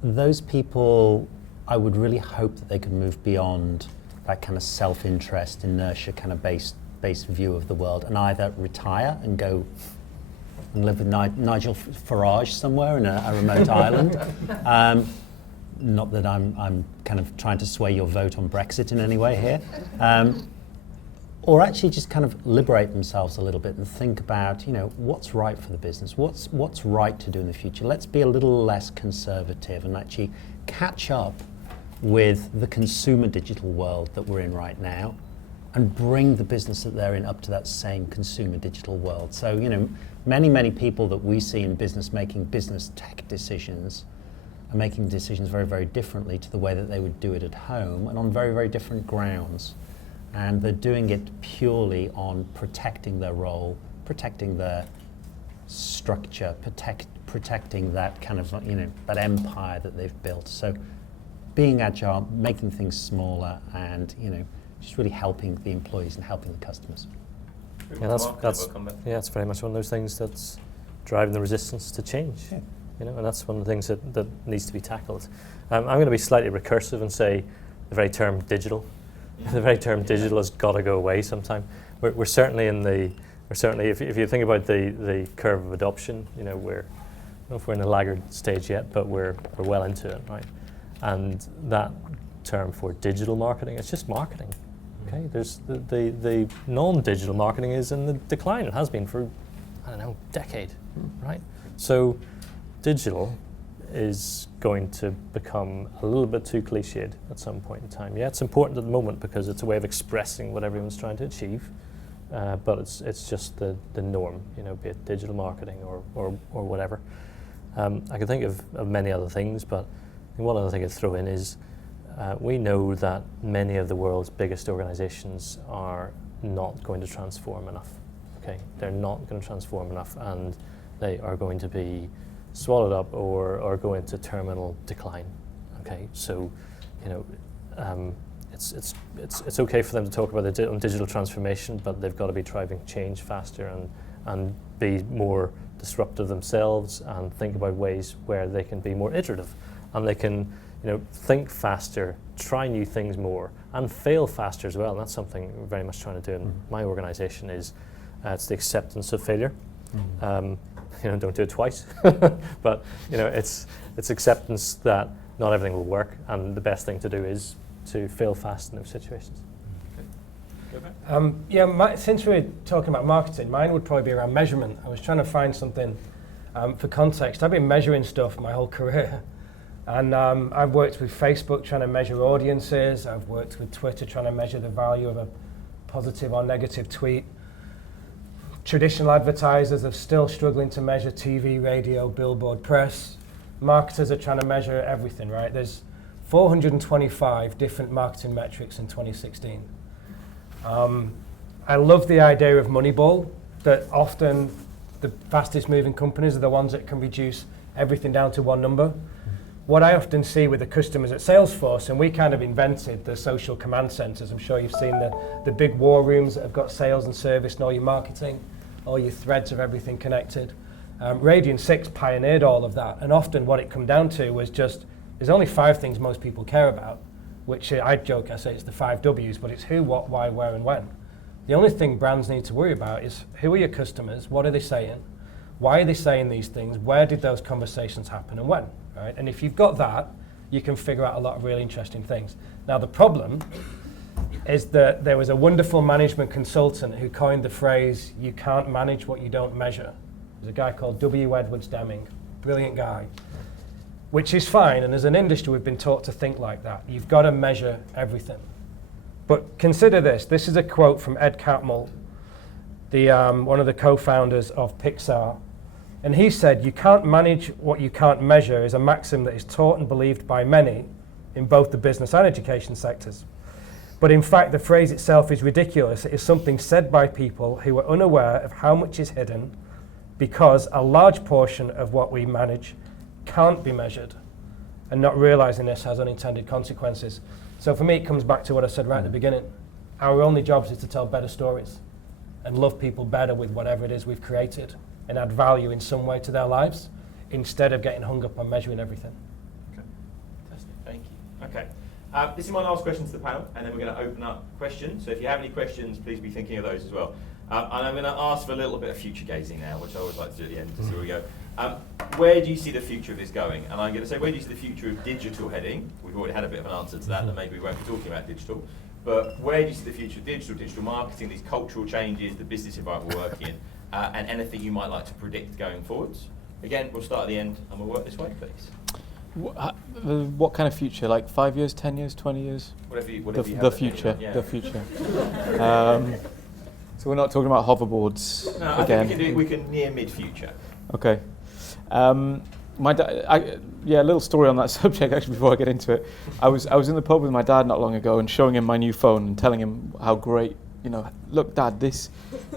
those people, I would really hope that they could move beyond that kind of self-interest, inertia kind of based view of the world, and either retire and go and live with Nigel Farage somewhere in a remote island. Not that I'm kind of trying to sway your vote on Brexit in any way here. or actually just kind of liberate themselves a little bit and think about, what's right for the business, what's right to do in the future. Let's be a little less conservative and actually catch up with the consumer digital world that we're in right now and bring the business that they're in up to that same consumer digital world. So, many people that we see in business making business tech decisions are making decisions very, very differently to the way that they would do it at home and on very, very different grounds. And they're doing it purely on protecting their role, protecting their structure, protecting that kind of, that empire that they've built. So being agile, making things smaller, and, just really helping the employees and helping the customers. Yeah, it's very much one of those things that's driving the resistance to change. Yeah. And that's one of the things that needs to be tackled. I'm going to be slightly recursive and say the very term digital. The very term digital has got to go away sometime. We're certainly if you think about the curve of adoption, I don't know if we're in a laggard stage yet, but we're well into it, right? And that term for digital marketing, it's just marketing. Okay, there's the non-digital marketing is in the decline. It has been for, decade, right? So digital is going to become a little bit too cliched at some point in time. Yeah, it's important at the moment because it's a way of expressing what everyone's trying to achieve, but it's just the norm, be it digital marketing or whatever. I can think of many other things, but one other thing I'd throw in is we know that many of the world's biggest organizations are not going to transform enough. Okay, they're not going to transform enough, and they are going to be swallowed up or go into terminal decline. Okay, so it's okay for them to talk about the digital transformation, but they've got to be driving change faster and be more disruptive themselves and think about ways where they can be more iterative and they can think faster, try new things more, and fail faster as well. And that's something we're very much trying to do in my organization is it's the acceptance of failure. Don't do it twice, but it's acceptance that not everything will work, and the best thing to do is to fail fast in those situations. Since we're talking about marketing, mine would probably be around measurement. I was trying to find something for context. I've been measuring stuff my whole career, and I've worked with Facebook trying to measure audiences. I've worked with Twitter trying to measure the value of a positive or negative tweet. Traditional advertisers are still struggling to measure TV, radio, billboard, press. Marketers are trying to measure everything, right? There's 425 different marketing metrics in 2016. I love the idea of Moneyball, that often the fastest moving companies are the ones that can reduce everything down to one number. What I often see with the customers at Salesforce, and we kind of invented the social command centers. I'm sure you've seen the big war rooms that have got sales and service and all your marketing, all your threads of everything connected. Radian 6 pioneered all of that, and often what it come down to was just, there's only 5 things most people care about, which I joke, I say it's the 5 W's, but it's who, what, why, where, and when. The only thing brands need to worry about is who are your customers, what are they saying, why are they saying these things, where did those conversations happen, and when, right? And if you've got that, you can figure out a lot of really interesting things. Now the problem is that there was a wonderful management consultant who coined the phrase, you can't manage what you don't measure. There's a guy called W. Edwards Deming, brilliant guy, which is fine, and as an industry we've been taught to think like that. You've got to measure everything. But consider this is a quote from Ed Catmull, one of the co-founders of Pixar, and he said, you can't manage what you can't measure is a maxim that is taught and believed by many in both the business and education sectors. But in fact, the phrase itself is ridiculous. It is something said by people who are unaware of how much is hidden because a large portion of what we manage can't be measured, and not realizing this has unintended consequences. So for me, it comes back to what I said right at the beginning. Our only jobs is to tell better stories and love people better with whatever it is we've created and add value in some way to their lives instead of getting hung up on measuring everything. Okay, fantastic, thank you. Okay. This is my last question to the panel, and then we're going to open up questions. So if you have any questions, please be thinking of those as well. And I'm going to ask for a little bit of future gazing now, which I always like to do at the end to see where we go. Where do you see the future of this going? And I'm going to say, where do you see the future of digital heading? We've already had a bit of an answer to that maybe we won't be talking about digital. But where do you see the future of digital marketing, these cultural changes, the business environment we're working in, and anything you might like to predict going forwards? Again, we'll start at the end and we'll work this way, please. What kind of future? Like 5 years, 10 years, 20 years? Whatever you The have future. yeah. The future. So we're not talking about hoverboards No, again. I think we can near mid-future. Okay. My dad, yeah, a little story on that subject actually before I get into it. I was in the pub with my dad not long ago and showing him my new phone and telling him how great, look, Dad, this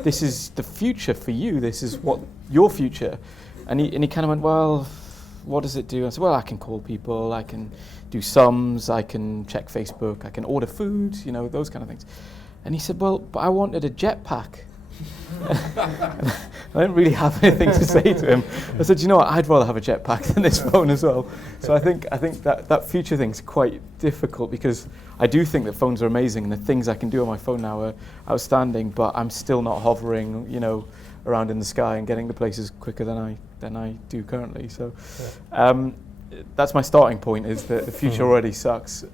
is the future for you. This is what your future. And he kind of went, well, what does it do? I said, well, I can call people, I can do sums, I can check Facebook, I can order food, those kind of things. And he said, well, but I wanted a jetpack. I didn't really have anything to say to him. I said, you know what, I'd rather have a jetpack than this phone as well. So I think that future thing's quite difficult because I do think that phones are amazing and the things I can do on my phone now are outstanding, but I'm still not hovering, around in the sky and getting to places quicker than I do currently. So that's my starting point, is that the future already sucks.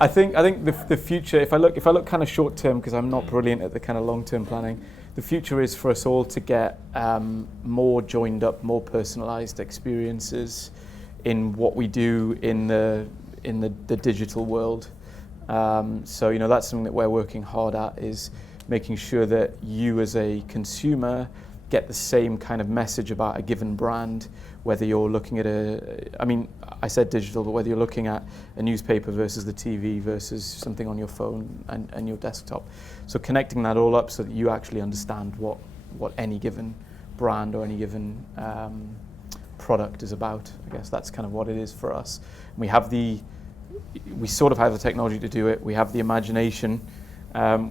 I think the future, if I look kind of short term, because I'm not brilliant at the kind of long term planning, the future is for us all to get more joined up, more personalized experiences in what we do in the digital world. So that's something that we're working hard at, is making sure that you as a consumer get the same kind of message about a given brand, whether you're looking at I said digital, but whether you're looking at a newspaper versus the TV versus something on your phone and your desktop. So connecting that all up so that you actually understand what any given brand or any given product is about. I guess that's kind of what it is for us. We sort of have the technology to do it. We have the imagination.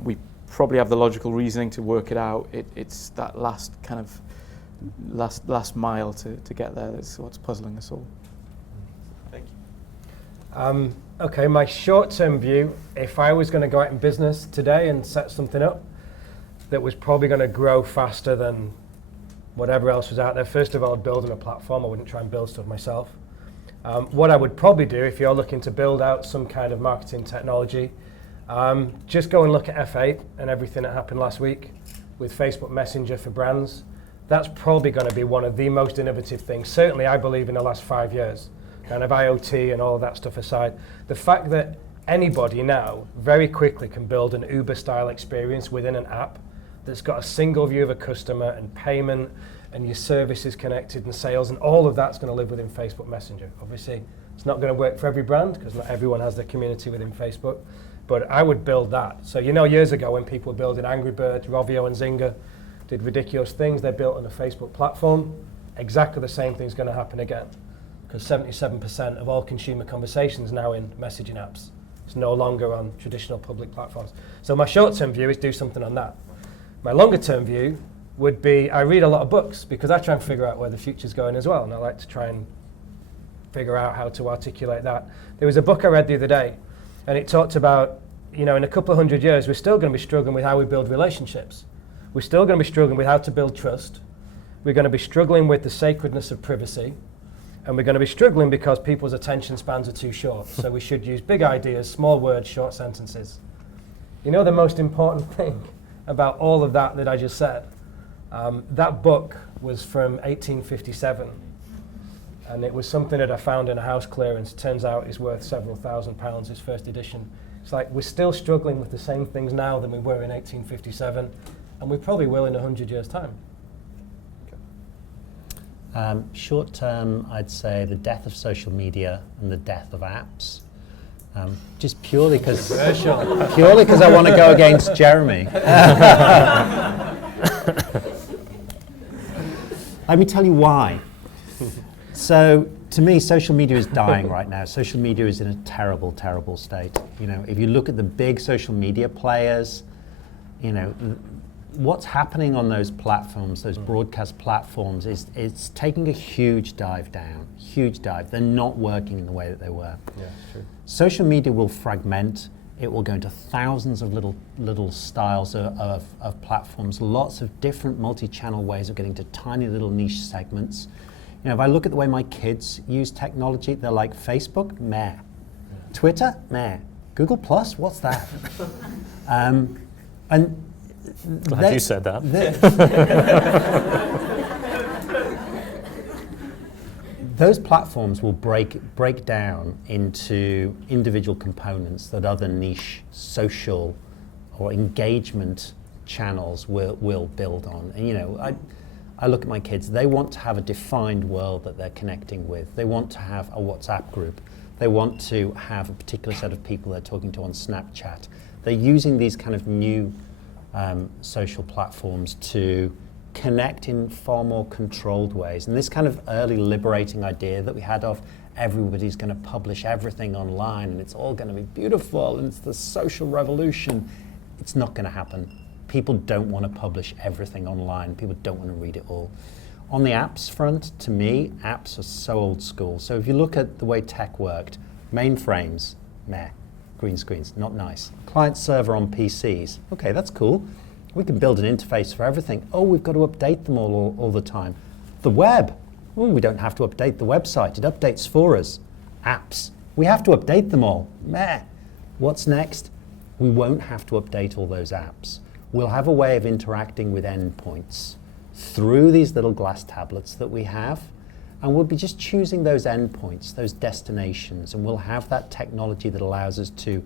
We probably have the logical reasoning to work it out. It's that last mile to get there that's what's puzzling us all. Thank you. Okay, my short-term view, if I was going to go out in business today and set something up that was probably going to grow faster than whatever else was out there, first of all, I'd build on a platform. I wouldn't try and build stuff myself. What I would probably do, if you're looking to build out some kind of marketing technology, just go and look at F8 and everything that happened last week with Facebook Messenger for brands. That's probably going to be one of the most innovative things, certainly I believe, in the last 5 years. Kind of IoT and all of that stuff aside. The fact that anybody now very quickly can build an Uber-style experience within an app that's got a single view of a customer and payment and your services connected and sales, and all of that's going to live within Facebook Messenger. Obviously, it's not going to work for every brand because not everyone has their community within Facebook, but I would build that. So years ago when people were building Angry Birds, Rovio and Zynga did ridiculous things, they built on a Facebook platform. Exactly the same thing's going to happen again, because 77% of all consumer conversations now in messaging apps. It's no longer on traditional public platforms. So my short-term view is do something on that. My longer-term view would be, I read a lot of books because I try and figure out where the future's going as well, and I like to try and figure out how to articulate that. There was a book I read the other day, and it talked about, in a couple of 100 years, we're still going to be struggling with how we build relationships. We're still going to be struggling with how to build trust. We're going to be struggling with the sacredness of privacy. And we're going to be struggling because people's attention spans are too short. So we should use big ideas, small words, short sentences. The most important thing about all of that I just said? That book was from 1857. And it was something that I found in a house clearance. Turns out it's worth several £1,000s, its first edition. It's like we're still struggling with the same things now than we were in 1857. And we probably will in 100 years' time. Short term, I'd say the death of social media and the death of apps. Just purely because I want to go against Jeremy. Let me tell you why. So to me, social media is dying right now. Social media is in a terrible, terrible state. If you look at the big social media players, what's happening on those platforms, those broadcast platforms, it's taking a huge dive down, huge dive. They're not working in the way that they were. Yeah, true. Social media will fragment. It will go into thousands of little styles of platforms, lots of different multi-channel ways of getting to tiny little niche segments. You know, if I look at the way my kids use technology, they're like, Facebook, meh. Twitter, meh. Google Plus, what's that? And Glad you said that. Those platforms will break down into individual components that other niche social or engagement channels will build on. And you know, I look at my kids, they want to have a defined world that they're connecting with. They want to have a WhatsApp group. They want to have a particular set of people they're talking to on Snapchat. They're using these kind of new social platforms to connect in far more controlled ways. And this kind of early liberating idea that we had of everybody's going to publish everything online and it's all going to be beautiful and it's the social revolution, it's not going to happen. People don't want to publish everything online. People don't want to read it all. On the apps front, to me, apps are so old school. So if you look at the way tech worked, mainframes, meh. Green screens, not nice. Client server on PCs, okay, that's cool. We can build an interface for everything. Oh, we've got to update them all the time. The web, oh, we don't have to update the website. It updates for us. Apps, we have to update them all. Meh. What's next? We won't have to update all those apps. We'll have a way of interacting with endpoints through these little glass tablets that we have, and we'll be just choosing those endpoints, those destinations, and we'll have that technology that allows us to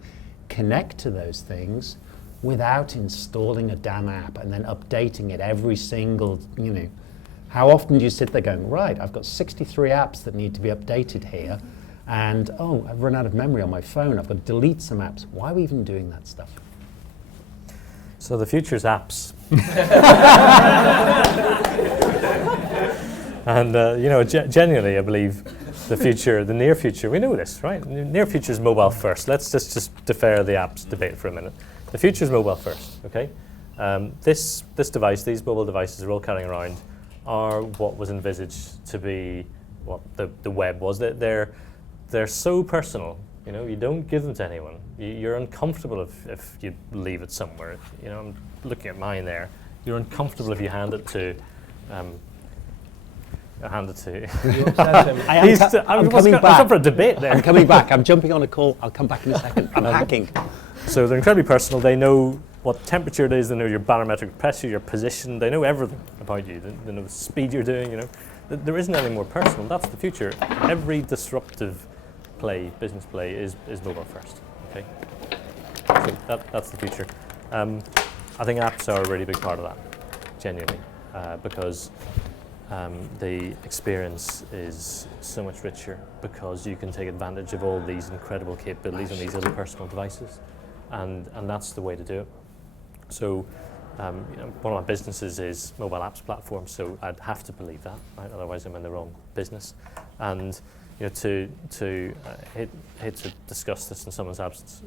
connect to those things without installing a damn app and then updating it every single, you know. How often do you sit there going, right, I've got 63 apps that need to be updated here, and oh, I've run out of memory on my phone, I've got to delete some apps. Why are we even doing that stuff? So the future's apps. And you know, genuinely, I believe the future, the near future, we know this, right? Near future is mobile first. Let's just defer the apps debate for a minute. The future is mobile first, okay? This device, these mobile devices we're all carrying around are what was envisaged to be what the web was. They're so personal, you know, you don't give them to anyone. You're uncomfortable if you leave it somewhere. You know, I'm looking at mine there. You're uncomfortable if you hand it to I'm coming back. I'm for a debate there. I'm coming back. I'm jumping on a call. I'll come back in a second. I'm hacking. So they're incredibly personal. They know what temperature it is. They know your barometric pressure, your position. They know everything about you. They know the speed you're doing. You know, there isn't anything more personal. That's the future. Every disruptive business play, is mobile first. Okay. So that's the future. I think apps are a really big part of that, genuinely, because the experience is so much richer because you can take advantage of all these incredible capabilities on these little personal devices, and that's the way to do it. So, you know, one of my businesses is mobile apps platform, so I'd have to believe that, right? Otherwise, I'm in the wrong business. And you know, hate to discuss this in someone's absence,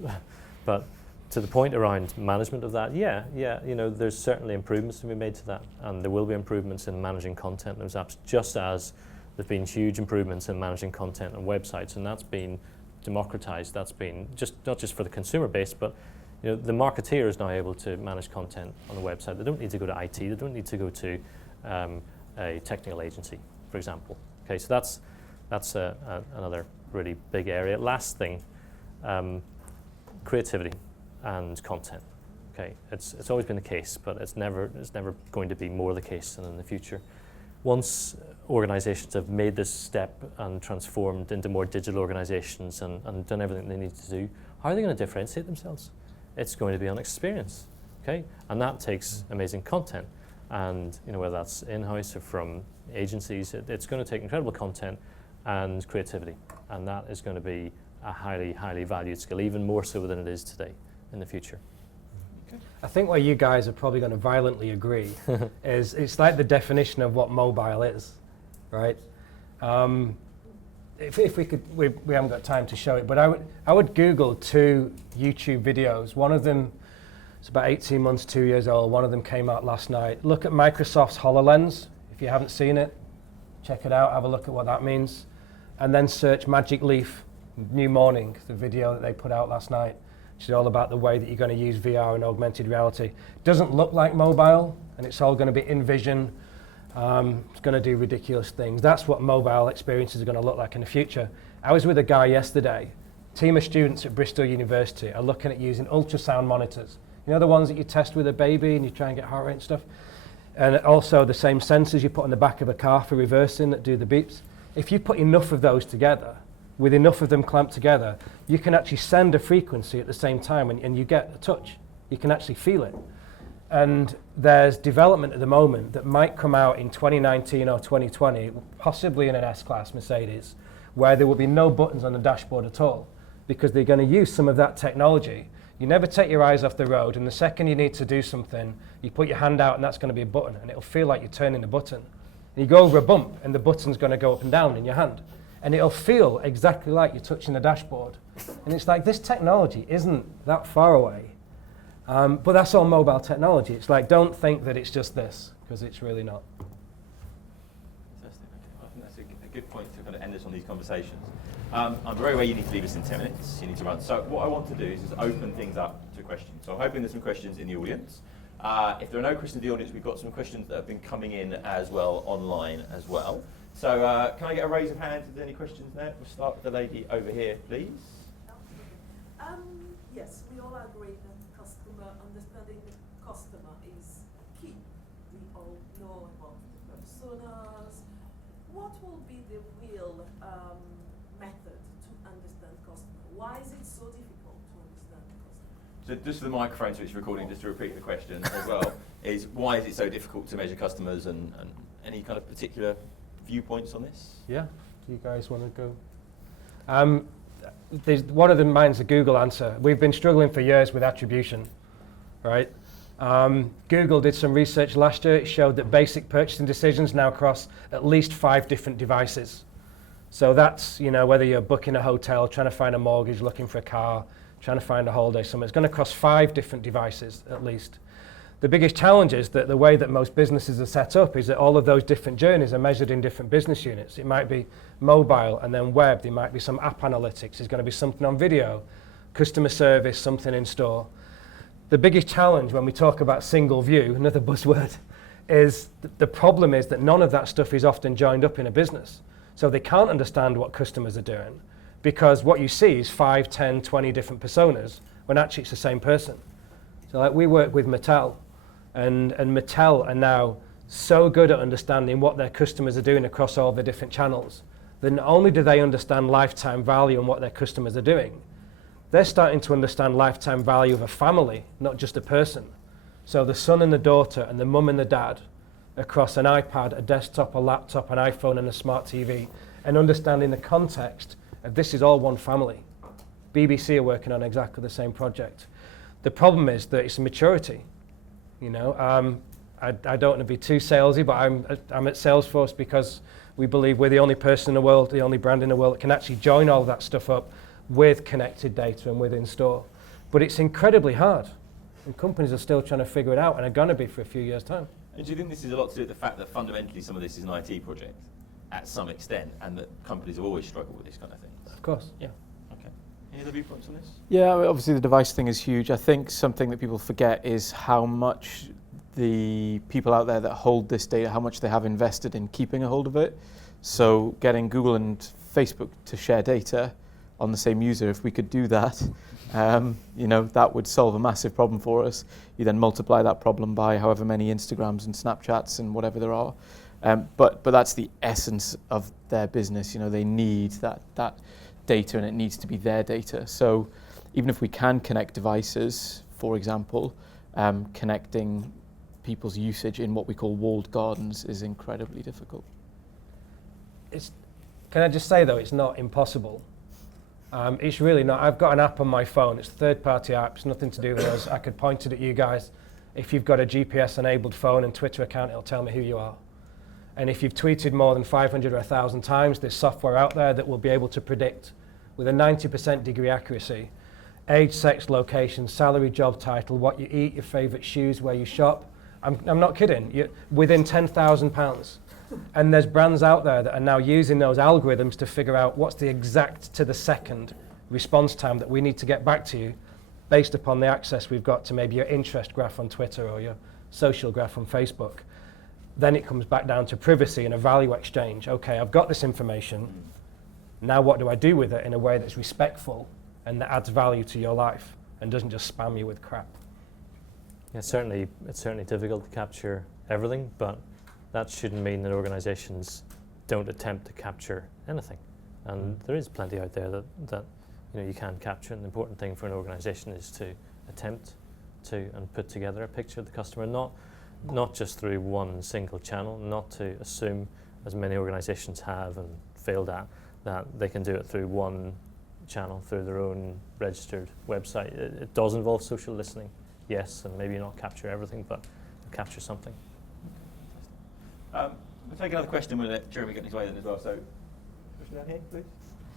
but to the point around management of that, yeah, you know, there's certainly improvements to be made to that, and there will be improvements in managing content in those apps, just as there's been huge improvements in managing content on websites, and that's been democratized. That's been not just for the consumer base, but you know, the marketeer is now able to manage content on the website. They don't need to go to IT. They don't need to go to a technical agency, for example. Okay, so that's another really big area. Last thing, creativity and content. Okay, it's always been the case, but it's never going to be more the case than in the future. Once organizations have made this step and transformed into more digital organizations and done everything they need to do, how are they going to differentiate themselves? It's going to be on experience, okay? And that takes amazing content. And you know, whether that's in-house or from agencies, it's going to take incredible content and creativity. And that is going to be a highly, highly valued skill, even more so than it is today in the future. I think where you guys are probably going to violently agree is it's like the definition of what mobile is, right? If we could, we haven't got time to show it, but I would Google 2 YouTube videos. One of them is about 18 months, 2 years old. One of them came out last night. Look at Microsoft's HoloLens. If you haven't seen it, check it out, have a look at what that means. And then search Magic Leaf New Morning, the video that they put out last night. which is all about the way that you're going to use VR and augmented reality. It doesn't look like mobile, and it's all going to be in vision. It's going to do ridiculous things. That's what mobile experiences are going to look like in the future. I was with a guy yesterday. A team of students at Bristol University are looking at using ultrasound monitors. You know the ones that you test with a baby and you try and get heart rate and stuff? And also the same sensors you put on the back of a car for reversing that do the beeps. If you put enough of those together, with enough of them clamped together, you can actually send a frequency at the same time and you get a touch. You can actually feel it. And there's development at the moment that might come out in 2019 or 2020, possibly in an S-Class Mercedes, where there will be no buttons on the dashboard at all, because they're going to use some of that technology. You never take your eyes off the road, and the second you need to do something, you put your hand out and that's going to be a button, and it'll feel like you're turning the button. And you go over a bump and the button's going to go up and down in your hand. And it'll feel exactly like you're touching the dashboard. And it's like, this technology isn't that far away. But that's all mobile technology. It's like, don't think that it's just this, because it's really not. Fantastic. Okay. I think that's a good point to kind of end us on these conversations. I'm very aware you need to leave us in 10 minutes. You need to run. So what I want to do is just open things up to questions. So I'm hoping there's some questions in the audience. If there are no questions in the audience, we've got some questions that have been coming in as well, online as well. So can I get a raise of hands if there's any questions there? We'll start with the lady over here, please. Yes, we all agree that understanding the customer is key. We all know about the personas. What will be the real method to understand customer? Why is it so difficult to understand the customer? So just for the microphone, so it's recording, just to repeat the question as well, is why is it so difficult to measure customers, and any kind of particular viewpoints on this? Yeah, do you guys want to go? One of the mine's a Google answer. We've been struggling for years with attribution, right? Google did some research last year. It showed that basic purchasing decisions now cross at least 5 different devices. So that's, you know, whether you're booking a hotel, trying to find a mortgage, looking for a car, trying to find a holiday somewhere, it's going to cross 5 different devices at least. The biggest challenge is that the way that most businesses are set up is that all of those different journeys are measured in different business units. It might be mobile and then web. There might be some app analytics. There's going to be something on video, customer service, something in store. The biggest challenge when we talk about single view, another buzzword, is the problem is that none of that stuff is often joined up in a business. So they can't understand what customers are doing, because what you see is 5, 10, 20 different personas when actually it's the same person. So like we work with Mattel, and Mattel are now so good at understanding what their customers are doing across all the different channels that not only do they understand lifetime value and what their customers are doing, they're starting to understand lifetime value of a family, not just a person. So the son and the daughter and the mum and the dad across an iPad, a desktop, a laptop, an iPhone and a smart TV, and understanding the context of this is all one family. BBC are working on exactly the same project. The problem is that it's maturity. You know, I don't want to be too salesy, but I'm at Salesforce because we believe we're the only person in the world, the only brand in the world that can actually join all that stuff up with connected data and with in-store. But it's incredibly hard, and companies are still trying to figure it out and are going to be for a few years' time. And do you think this is a lot to do with the fact that fundamentally some of this is an IT project at some extent, and that companies have always struggled with this kind of thing? Of course. Yeah. Okay. Any other viewpoints on this? Yeah, obviously the device thing is huge. I think something that people forget is how much the people out there that hold this data, how much they have invested in keeping a hold of it. So getting Google and Facebook to share data on the same user, if we could do that, you know, that would solve a massive problem for us. You then multiply that problem by however many Instagrams and Snapchats and whatever there are. But that's the essence of their business. You know, they need that data, and it needs to be their data. So even if we can connect devices, for example, connecting people's usage in what we call walled gardens is incredibly difficult. Can I just say though, it's not impossible. It's really not. I've got an app on my phone. It's a third-party app. It's nothing to do with us. I could point it at you guys. If you've got a GPS-enabled phone and Twitter account, it'll tell me who you are. And if you've tweeted more than 500 or 1,000 times, there's software out there that will be able to predict with a 90% degree accuracy age, sex, location, salary, job title, what you eat, your favorite shoes, where you shop. I'm not kidding. Within £10,000. And there's brands out there that are now using those algorithms to figure out what's the exact to the second response time that we need to get back to you based upon the access we've got to maybe your interest graph on Twitter or your social graph on Facebook. Then it comes back down to privacy and a value exchange. Okay, I've got this information. Now what do I do with it in a way that's respectful and that adds value to your life and doesn't just spam you with crap? Yeah, it's certainly difficult to capture everything, but that shouldn't mean that organizations don't attempt to capture anything. And there is plenty out there that you can capture, and the important thing for an organization is to attempt to and put together a picture of the customer, not just through one single channel, not to assume, as many organizations have and failed at, that they can do it through one channel, through their own registered website. It does involve social listening, yes, and maybe not capture everything, but capture something. We'll take another question. We'll let Jeremy get his way then as well. So, question down here, please.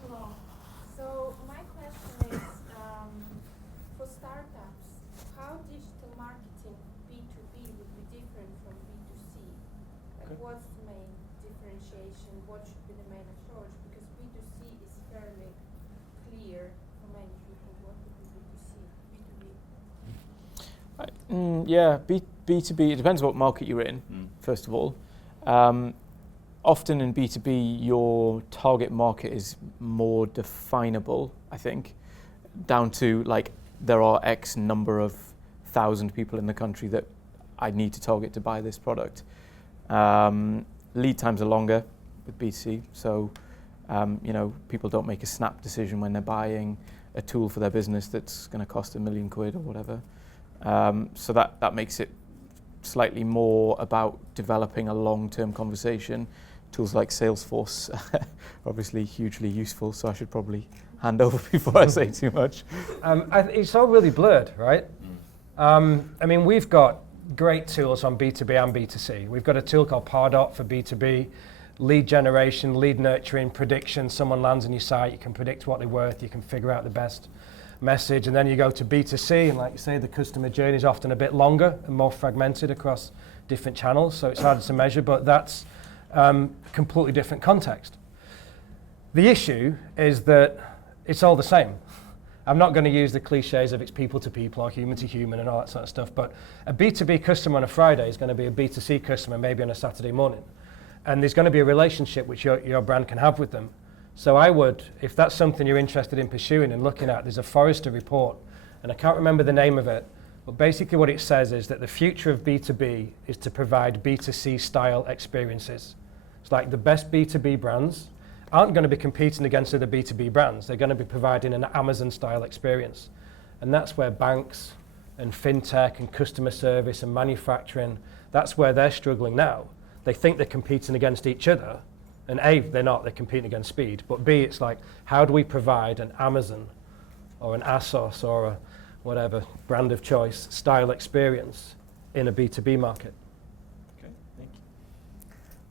Hello. So my question is, for startups, how digital marketing B2B would be different from B2C? Like, what's the main differentiation? What should be the main approach? Because B2C is fairly clear for many people. What would be B2B? Yeah, B2B, it depends what market you're in, first of all. Often in B2B, your target market is more definable, I think, down to like there are X number of 1,000 people in the country that I need to target to buy this product. Lead times are longer with B2C, so people don't make a snap decision when they're buying a tool for their business that's going to cost £1 million or whatever. So that makes it slightly more about developing a long-term conversation. Tools like Salesforce are obviously hugely useful, so I should probably hand over before I say too much. It's all really blurred, right? We've got great tools on B2B and B2C. We've got a tool called Pardot for B2B, lead generation, lead nurturing, prediction. Someone lands on your site, you can predict what they're worth, you can figure out the best message, and then you go to B2C, and like you say, the customer journey is often a bit longer and more fragmented across different channels, so it's harder to measure, but that's completely different context. The issue is that it's all the same. I'm not going to use the cliches of it's people to people or human to human and all that sort of stuff, but a B2B customer on a Friday is going to be a B2C customer maybe on a Saturday morning, and there's going to be a relationship which your brand can have with them. So I would, if that's something you're interested in pursuing and looking at, there's a Forrester report, and I can't remember the name of it, but basically what it says is that the future of B2B is to provide B2C style experiences. It's like the best B2B brands aren't going to be competing against other B2B brands. They're going to be providing an Amazon style experience. And that's where banks and fintech and customer service and manufacturing, that's where they're struggling now. They think they're competing against each other. And A, they're not, they're competing against speed. But B, it's like, how do we provide an Amazon or an ASOS or a whatever brand of choice style experience in a B2B market? Okay, thank you.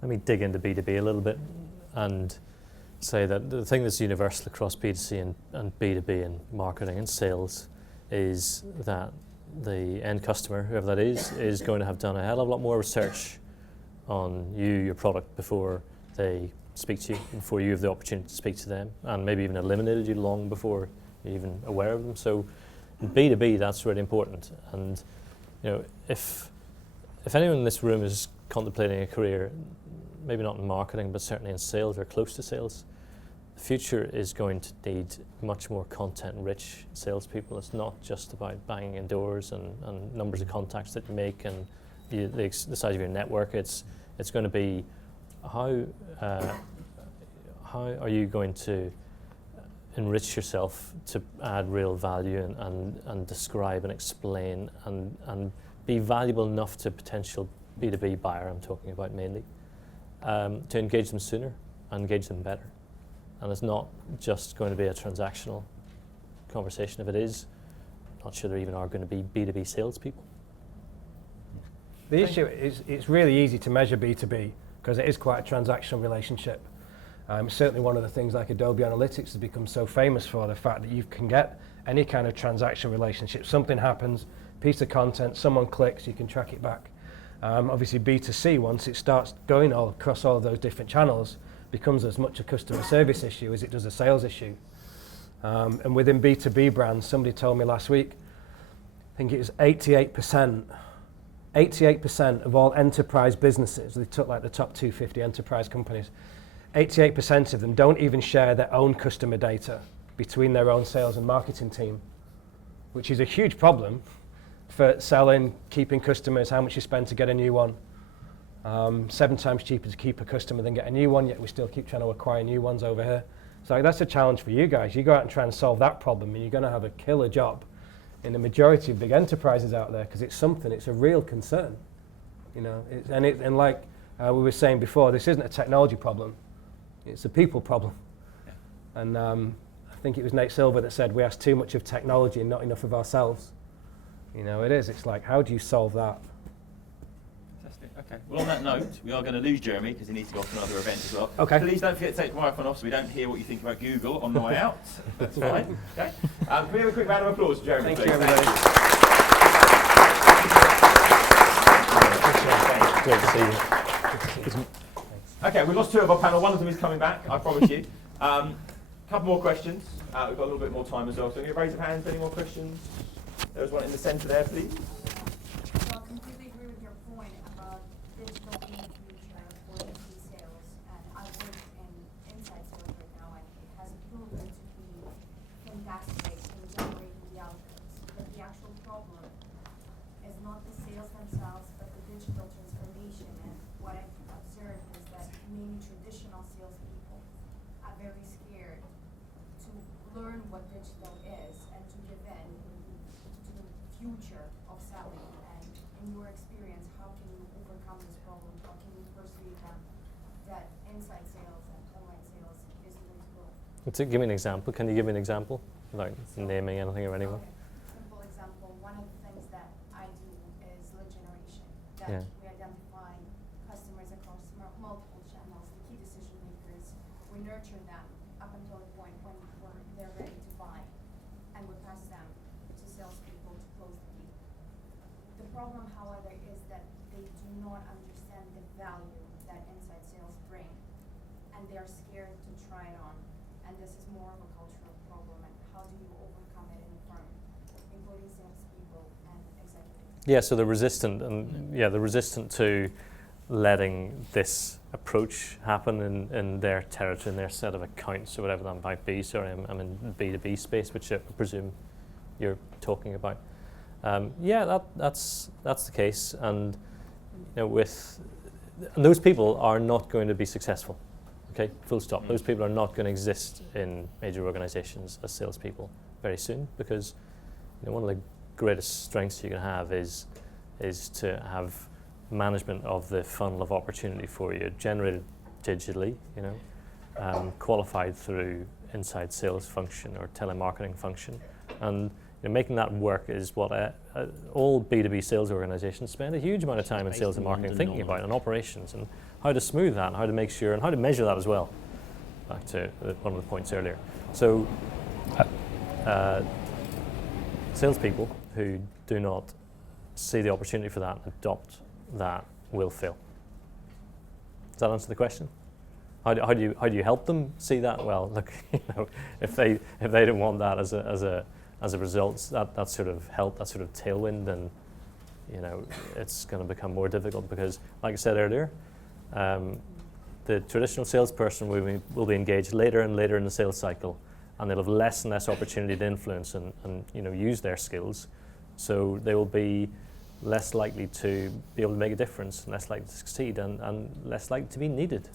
Let me dig into B2B a little bit and say that the thing that's universal across B2C and B2B and marketing and sales is that the end customer, whoever that is going to have done a hell of a lot more research on you, your product, before they speak to you, before you have the opportunity to speak to them, and maybe even eliminated you long before you're even aware of them. So in B2B, that's really important. And if anyone in this room is contemplating a career, maybe not in marketing, but certainly in sales or close to sales, the future is going to need much more content-rich salespeople. It's not just about banging in doors and numbers of contacts that you make and the size of your network. It's going to be how are you going to enrich yourself to add real value and describe and explain and be valuable enough to potential B2B buyer, I'm talking about mainly, to engage them sooner and engage them better. And it's not just going to be a transactional conversation. If it is, I'm not sure there even are going to be B2B salespeople. The issue is it's really easy to measure B2B because it is quite a transactional relationship. Certainly one of the things like Adobe Analytics has become so famous for, the fact that you can get any kind of transactional relationship. Something happens, piece of content, someone clicks, you can track it back. Obviously B2C, once it starts going all across all of those different channels, becomes as much a customer service issue as it does a sales issue. And within B2B brands, somebody told me last week, think it was 88%. 88% of all enterprise businesses, they took like the top 250 enterprise companies, 88% of them don't even share their own customer data between their own sales and marketing team, which is a huge problem for selling, keeping customers, how much you spend to get a new one. 7 times cheaper to keep a customer than get a new one, yet we still keep trying to acquire new ones over here. So like, that's a challenge for you guys. You go out and try and solve that problem and you're going to have a killer job in the majority of big enterprises out there, because it's a real concern. You know, and like we were saying before, this isn't a technology problem, it's a people problem. Yeah. And I think it was Nate Silver that said we ask too much of technology and not enough of ourselves. You know, it is. It's like, how do you solve that? Fantastic. Okay. Well, on that note, we are going to lose Jeremy because he needs to go off to another event as well. Okay. Please don't forget to take the microphone off so we don't hear what you think about Google on the way out. That's fine. Okay. Can we have a quick round of applause for Jeremy, Thank please? you, everybody. Great to see you. Okay, we've lost 2 of our panel. One of them is coming back, I promise you. Couple more questions. We've got a little bit more time as well. So, raise of hands. Any more questions? There was one in the centre there, please. Well, I completely agree with your point about digital being the future for B2B sales. And I work in inside sales right now, and it has proven to be fantastic in generating the outcomes. But the actual problem is not the sales themselves, but the digital transformation. And what I've observed is that many traditional salespeople are very scared to learn what digital is and to give in to the future of selling. And in your experience, how can you overcome this problem? How can you persuade them that inside sales and online sales is the way to go? Give me an example. Can you give me an example without naming anything or anyone? Okay. Simple example. One of the things that I do is lead generation. That Yeah. we identify customers across multiple channels, the key decision makers. We nurture them up until the point when they're ready to buy, and we pass them to salespeople to close the deal. The problem, however, is that they do not understand the value that inside sales bring, and they are scared to try it on. And this is more of a cultural problem. And how do you overcome it in the firm, including salespeople and executives? Yeah, so they're resistant, and they're resistant to letting this approach happen in their territory, in their set of accounts, or whatever that might be. Sorry, I'm in B2B space, which I presume you're talking about. That's the case, and and those people are not going to be successful. Okay, full stop. Those people are not going to exist in major organizations as salespeople very soon, because one of the greatest strengths you can have is to have management of the funnel of opportunity for you, generated digitally, qualified through inside sales function or telemarketing function, and making that work is what all B2B sales organizations spend a huge amount of time in sales and marketing thinking about, and operations, and how to smooth that, and how to make sure, and how to measure that as well. Back to one of the points earlier. So, salespeople who do not see the opportunity for that and adopt that will fail. Does that answer the question? How do you help them see that? Well, look, if they don't want that as a result, that sort of help, that sort of tailwind, then it's going to become more difficult, because, like I said earlier, the traditional salesperson will be engaged later and later in the sales cycle, and they'll have less and less opportunity to influence and use their skills. So they will be less likely to be able to make a difference, less likely to succeed, and less likely to be needed.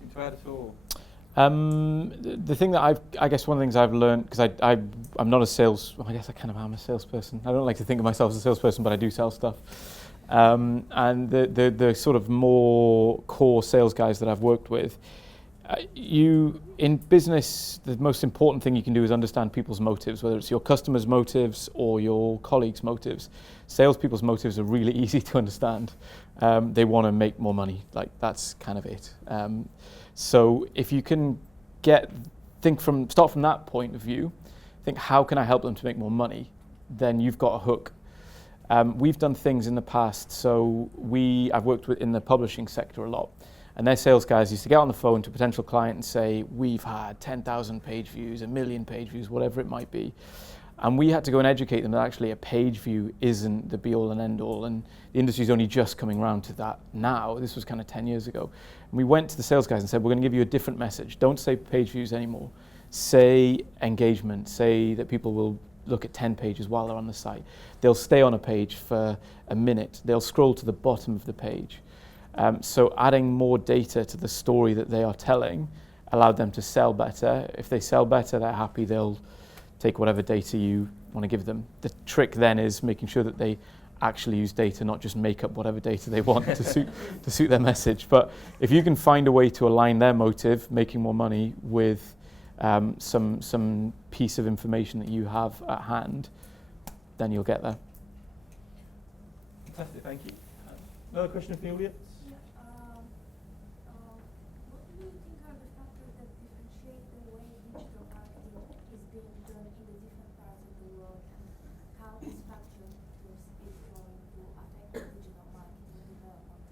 Anything to add at all? The thing that I guess one of the things I've learned, because I'm not a sales, well, I guess I kind of am a salesperson. I don't like to think of myself as a salesperson, but I do sell stuff. And the sort of more core sales guys that I've worked with, in business, the most important thing you can do is understand people's motives, whether it's your customers' motives or your colleagues' motives. Salespeople's motives are really easy to understand. They want to make more money. Like, that's kind of it. So if you can start from that point of view, think, how can I help them to make more money? Then you've got a hook. We've done things in the past. So I've worked in the publishing sector a lot. And their sales guys used to get on the phone to a potential client and say, we've had 10,000 page views, 1 million page views, whatever it might be. And we had to go and educate them that actually a page view isn't the be all and end all, and the industry's only just coming around to that now. This was kind of 10 years ago. And we went to the sales guys and said, we're going to give you a different message. Don't say page views anymore. Say engagement. Say that people will look at 10 pages while they're on the site. They'll stay on a page for a minute. They'll scroll to the bottom of the page. So adding more data to the story that they are telling allowed them to sell better. If they sell better, they're happy. They'll take whatever data you want to give them. The trick then is making sure that they actually use data, not just make up whatever data they want to suit their message. But if you can find a way to align their motive, making more money, with some piece of information that you have at hand, then you'll get there. Fantastic, thank you. Another question from the audience? What do you think are the factors that differentiate the way digital marketing is being done in the different parts of the world, and how this factor is going to affect digital marketing development?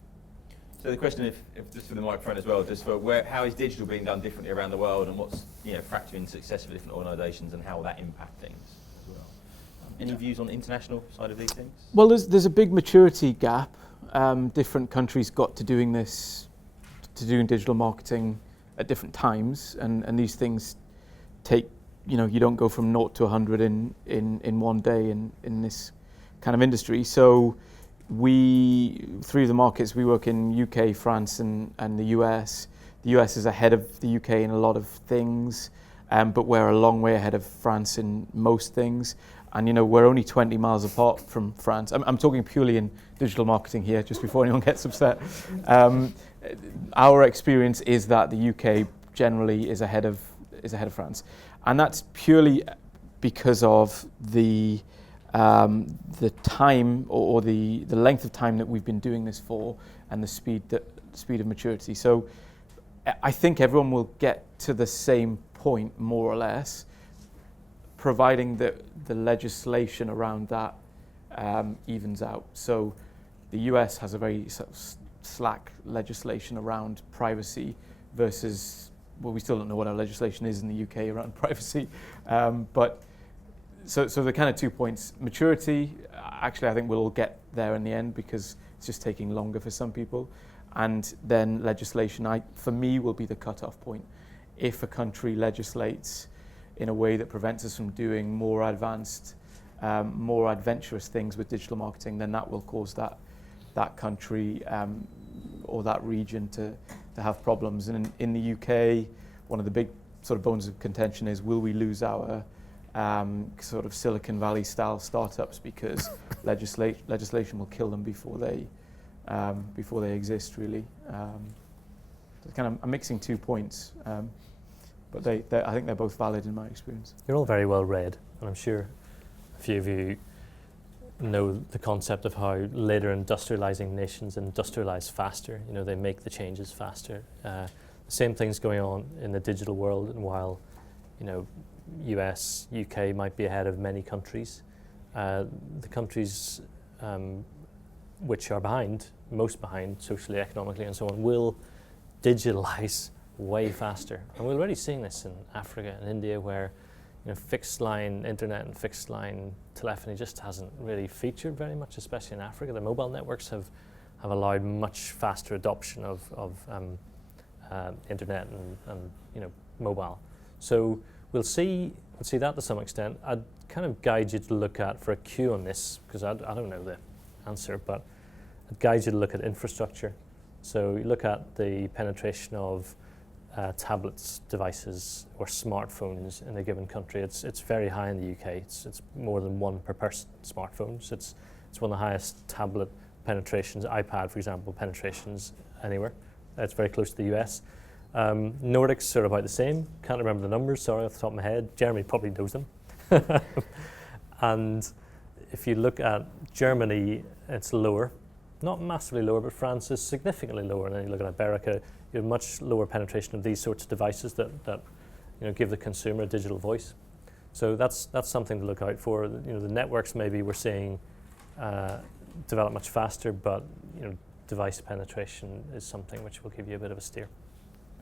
So the question, if just for the microphone as well, just for how is digital being done differently around the world, and what's factoring success for different organisations, and how will that impact things as well? Any views on the international side of these things? Well, there's a big maturity gap. Different countries got to doing digital marketing at different times, and these things take, you don't go from 0 to 100 in one day in this kind of industry. So through the markets, we work in UK, France, and the US. The US is ahead of the UK in a lot of things, but we're a long way ahead of France in most things. And we're only 20 miles apart from France. I'm talking purely in digital marketing here, just before anyone gets upset. Our experience is that the UK generally is ahead of France, and that's purely because of the time or the length of time that we've been doing this for, and the speed of maturity. So I think everyone will get to the same point, more or less, providing that the legislation around that evens out. So the US has a very sort of slack legislation around privacy versus, well, we still don't know what our legislation is in the UK around privacy. But so the kind of 2 points. Maturity, actually, I think we'll all get there in the end, because it's just taking longer for some people. And then legislation, for me, will be the cutoff point. If a country legislates in a way that prevents us from doing more advanced, more adventurous things with digital marketing, then that will cause that country or that region to have problems. And in the UK, one of the big sort of bones of contention is, will we lose our sort of Silicon Valley style startups because legislation will kill them before they exist, really. So kind of, I'm mixing 2 points. But I think they're both valid in my experience. You're all very well read, and I'm sure a few of you know the concept of how later industrializing nations industrialize faster. They make the changes faster. The same thing's going on in the digital world, and while US, UK might be ahead of many countries, the countries which are most behind socially, economically, and so on, will digitalize way faster. And we're already seeing this in Africa and India, where fixed line internet and fixed line telephony just hasn't really featured very much, especially in Africa. The mobile networks have allowed much faster adoption of internet and mobile. So we'll see that to some extent. I'd kind of guide you to look at, for a cue on this, because I don't know the answer, but I'd guide you to look at infrastructure. So you look at the penetration of tablets, devices, or smartphones in a given country. It's very high in the UK. It's more than one per person, smartphones. It's one of the highest tablet penetrations, iPad, for example, penetrations anywhere. It's very close to the US. Nordics are about the same. Can't remember the numbers, sorry, off the top of my head. Jeremy probably knows them. And if you look at Germany, it's lower. Not massively lower, but France is significantly lower. And then you look at America, you have much lower penetration of these sorts of devices that give the consumer a digital voice. So that's something to look out for. The networks maybe we're seeing develop much faster, but device penetration is something which will give you a bit of a steer.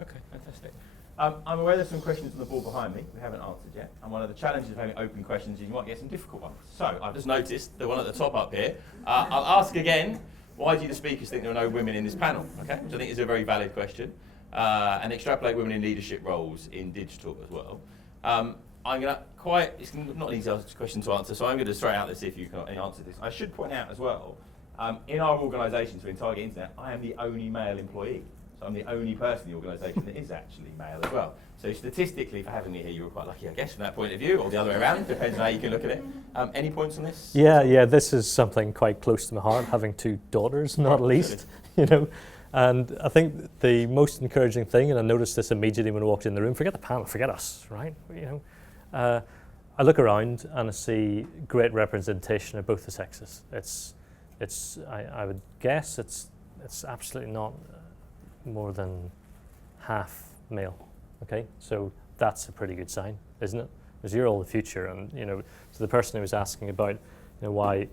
Okay, fantastic. I'm aware there's some questions on the board behind me we haven't answered yet, and one of the challenges of having open questions is you might get some difficult ones. So I've just noticed the one at the top up here. I'll ask again, why do the speakers think there are no women in this panel? Okay, which I think is a very valid question, and extrapolate women in leadership roles in digital as well. I'm going to it's not an easy question to answer, so I'm going to throw it out there to see if you can answer this. I should point out as well, in our organisation, so in Target Internet, I am the only male employee. So I'm the only person in the organisation that is actually male as well. So statistically, for having me here, you were quite lucky, I guess, from that point of view, or the other way around, depends on how you can look at it. Any points on this? Yeah, this is something quite close to my heart, having 2 daughters, not least, you know. And I think the most encouraging thing, and I noticed this immediately when I walked in the room, forget the panel, forget us, right? You know, I look around and I see great representation of both the sexes. I would guess it's absolutely not more than half male. Okay, so that's a pretty good sign, isn't it? Because you're all the future, and you know. So the person who was asking about, you know, why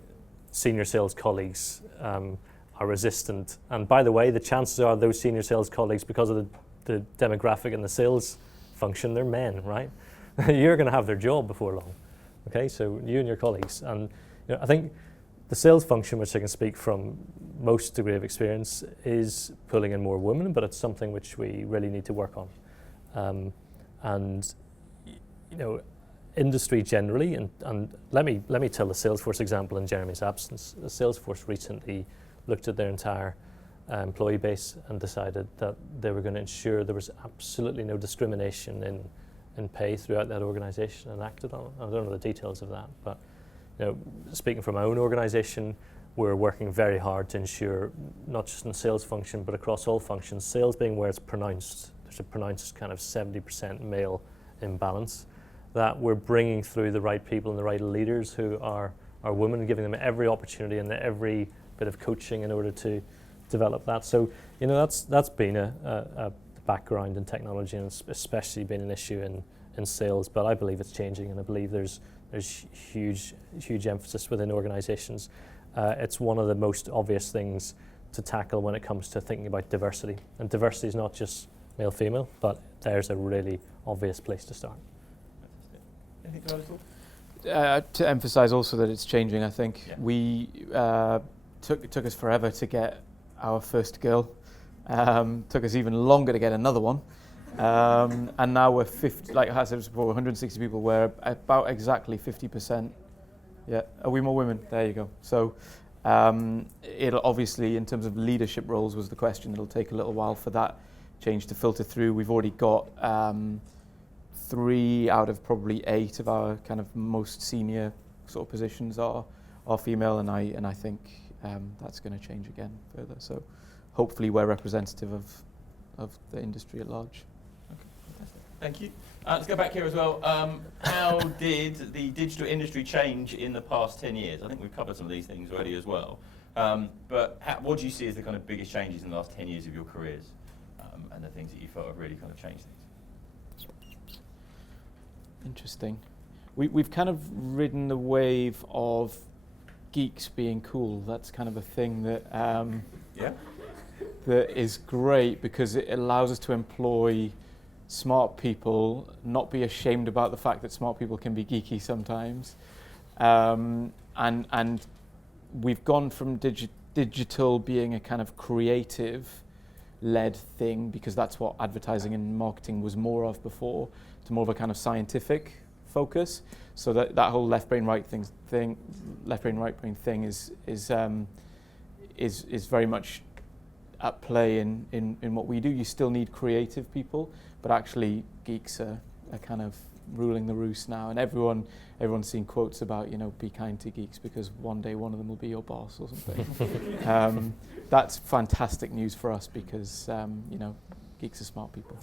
senior sales colleagues are resistant, and by the way, the chances are those senior sales colleagues, because of the demographic and the sales function, they're men, right? You're going to have their job before long. Okay, so you and your colleagues, and you know, I think the sales function, which I can speak from most degree of experience, is pulling in more women, but it's something which we really need to work on. And you know, industry generally, and let me tell the Salesforce example in Jeremy's absence. The Salesforce recently looked at their entire employee base and decided that they were going to ensure there was absolutely no discrimination in pay throughout that organization, and acted on it. I don't know the details of that, but you know, speaking from my own organization, we're working very hard to ensure, not just in the sales function, but across all functions, sales being where it's pronounced, there's a pronounced kind of 70% male imbalance, that we're bringing through the right people and the right leaders who are women, giving them every opportunity and every bit of coaching in order to develop that. So, you know, that's been a background in technology, and it's especially been an issue in sales, but I believe it's changing, and I believe there's huge emphasis within organizations. It's one of the most obvious things to tackle when it comes to thinking about diversity. And diversity is not just male-female, but there's a really obvious place to start. Anything to add at all? To emphasise also that it's changing, I think. Yeah. We took us forever to get our first girl. Took us even longer to get another one. And now we're 50, like I said before, 160 people, we're about exactly 50%. Yeah, are we more women? There you go. So it'll obviously, in terms of leadership roles was the question, it'll take a little while for that change to filter through. We've already got 3 out of probably 8 of our kind of most senior sort of positions are female, and I think that's going to change again further. So hopefully we're representative of the industry at large. Okay, fantastic. Thank you. Let's go back here as well. How did the digital industry change in the past 10 years? I think we've covered some of these things already as well. But what do you see as the kind of biggest changes in the last 10 years of your careers, and the things that you felt have really kind of changed things? Interesting. We've kind of ridden the wave of geeks being cool. That's kind of a thing that that is great, because it allows us to employ smart people, not be ashamed about the fact that smart people can be geeky sometimes. And we've gone from digital being a kind of creative-led thing, because that's what advertising and marketing was more of before, to more of a kind of scientific focus. So that whole left brain right brain thing is very much at play in what we do. You still need creative people, but actually geeks are kind of ruling the roost now, and everyone's seen quotes about, you know, be kind to geeks because one day one of them will be your boss or something. That's fantastic news for us, because you know, geeks are smart people.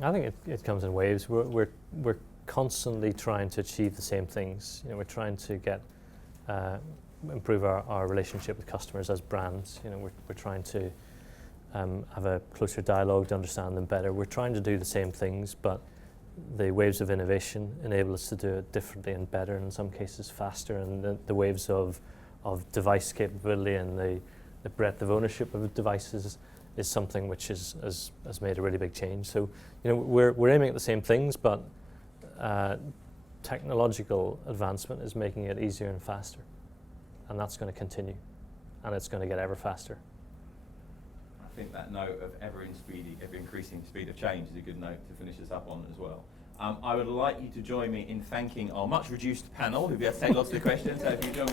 I think it comes in waves. We're constantly trying to achieve the same things. You know, we're trying to get improve our relationship with customers as brands. You know, we're trying to have a closer dialogue to understand them better. We're trying to do the same things, but the waves of innovation enable us to do it differently and better, and in some cases faster. And the waves of device capability and the breadth of ownership of devices is something which has made a really big change. So, you know, we're aiming at the same things, but technological advancement is making it easier and faster, and that's going to continue, and it's going to get ever faster. I think that note of ever increasing speed of change is a good note to finish us up on as well. I would like you to join me in thanking our much reduced panel, who'll be able to take lots of questions. So if you join me.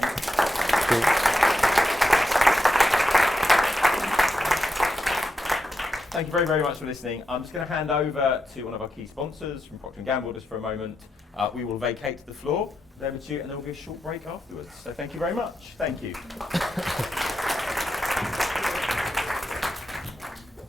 Thank you very, very much for listening. I'm just going to hand over to one of our key sponsors from Procter & Gamble just for a moment. We will vacate the floor, over to you, and there will be a short break afterwards. So thank you very much. Thank you.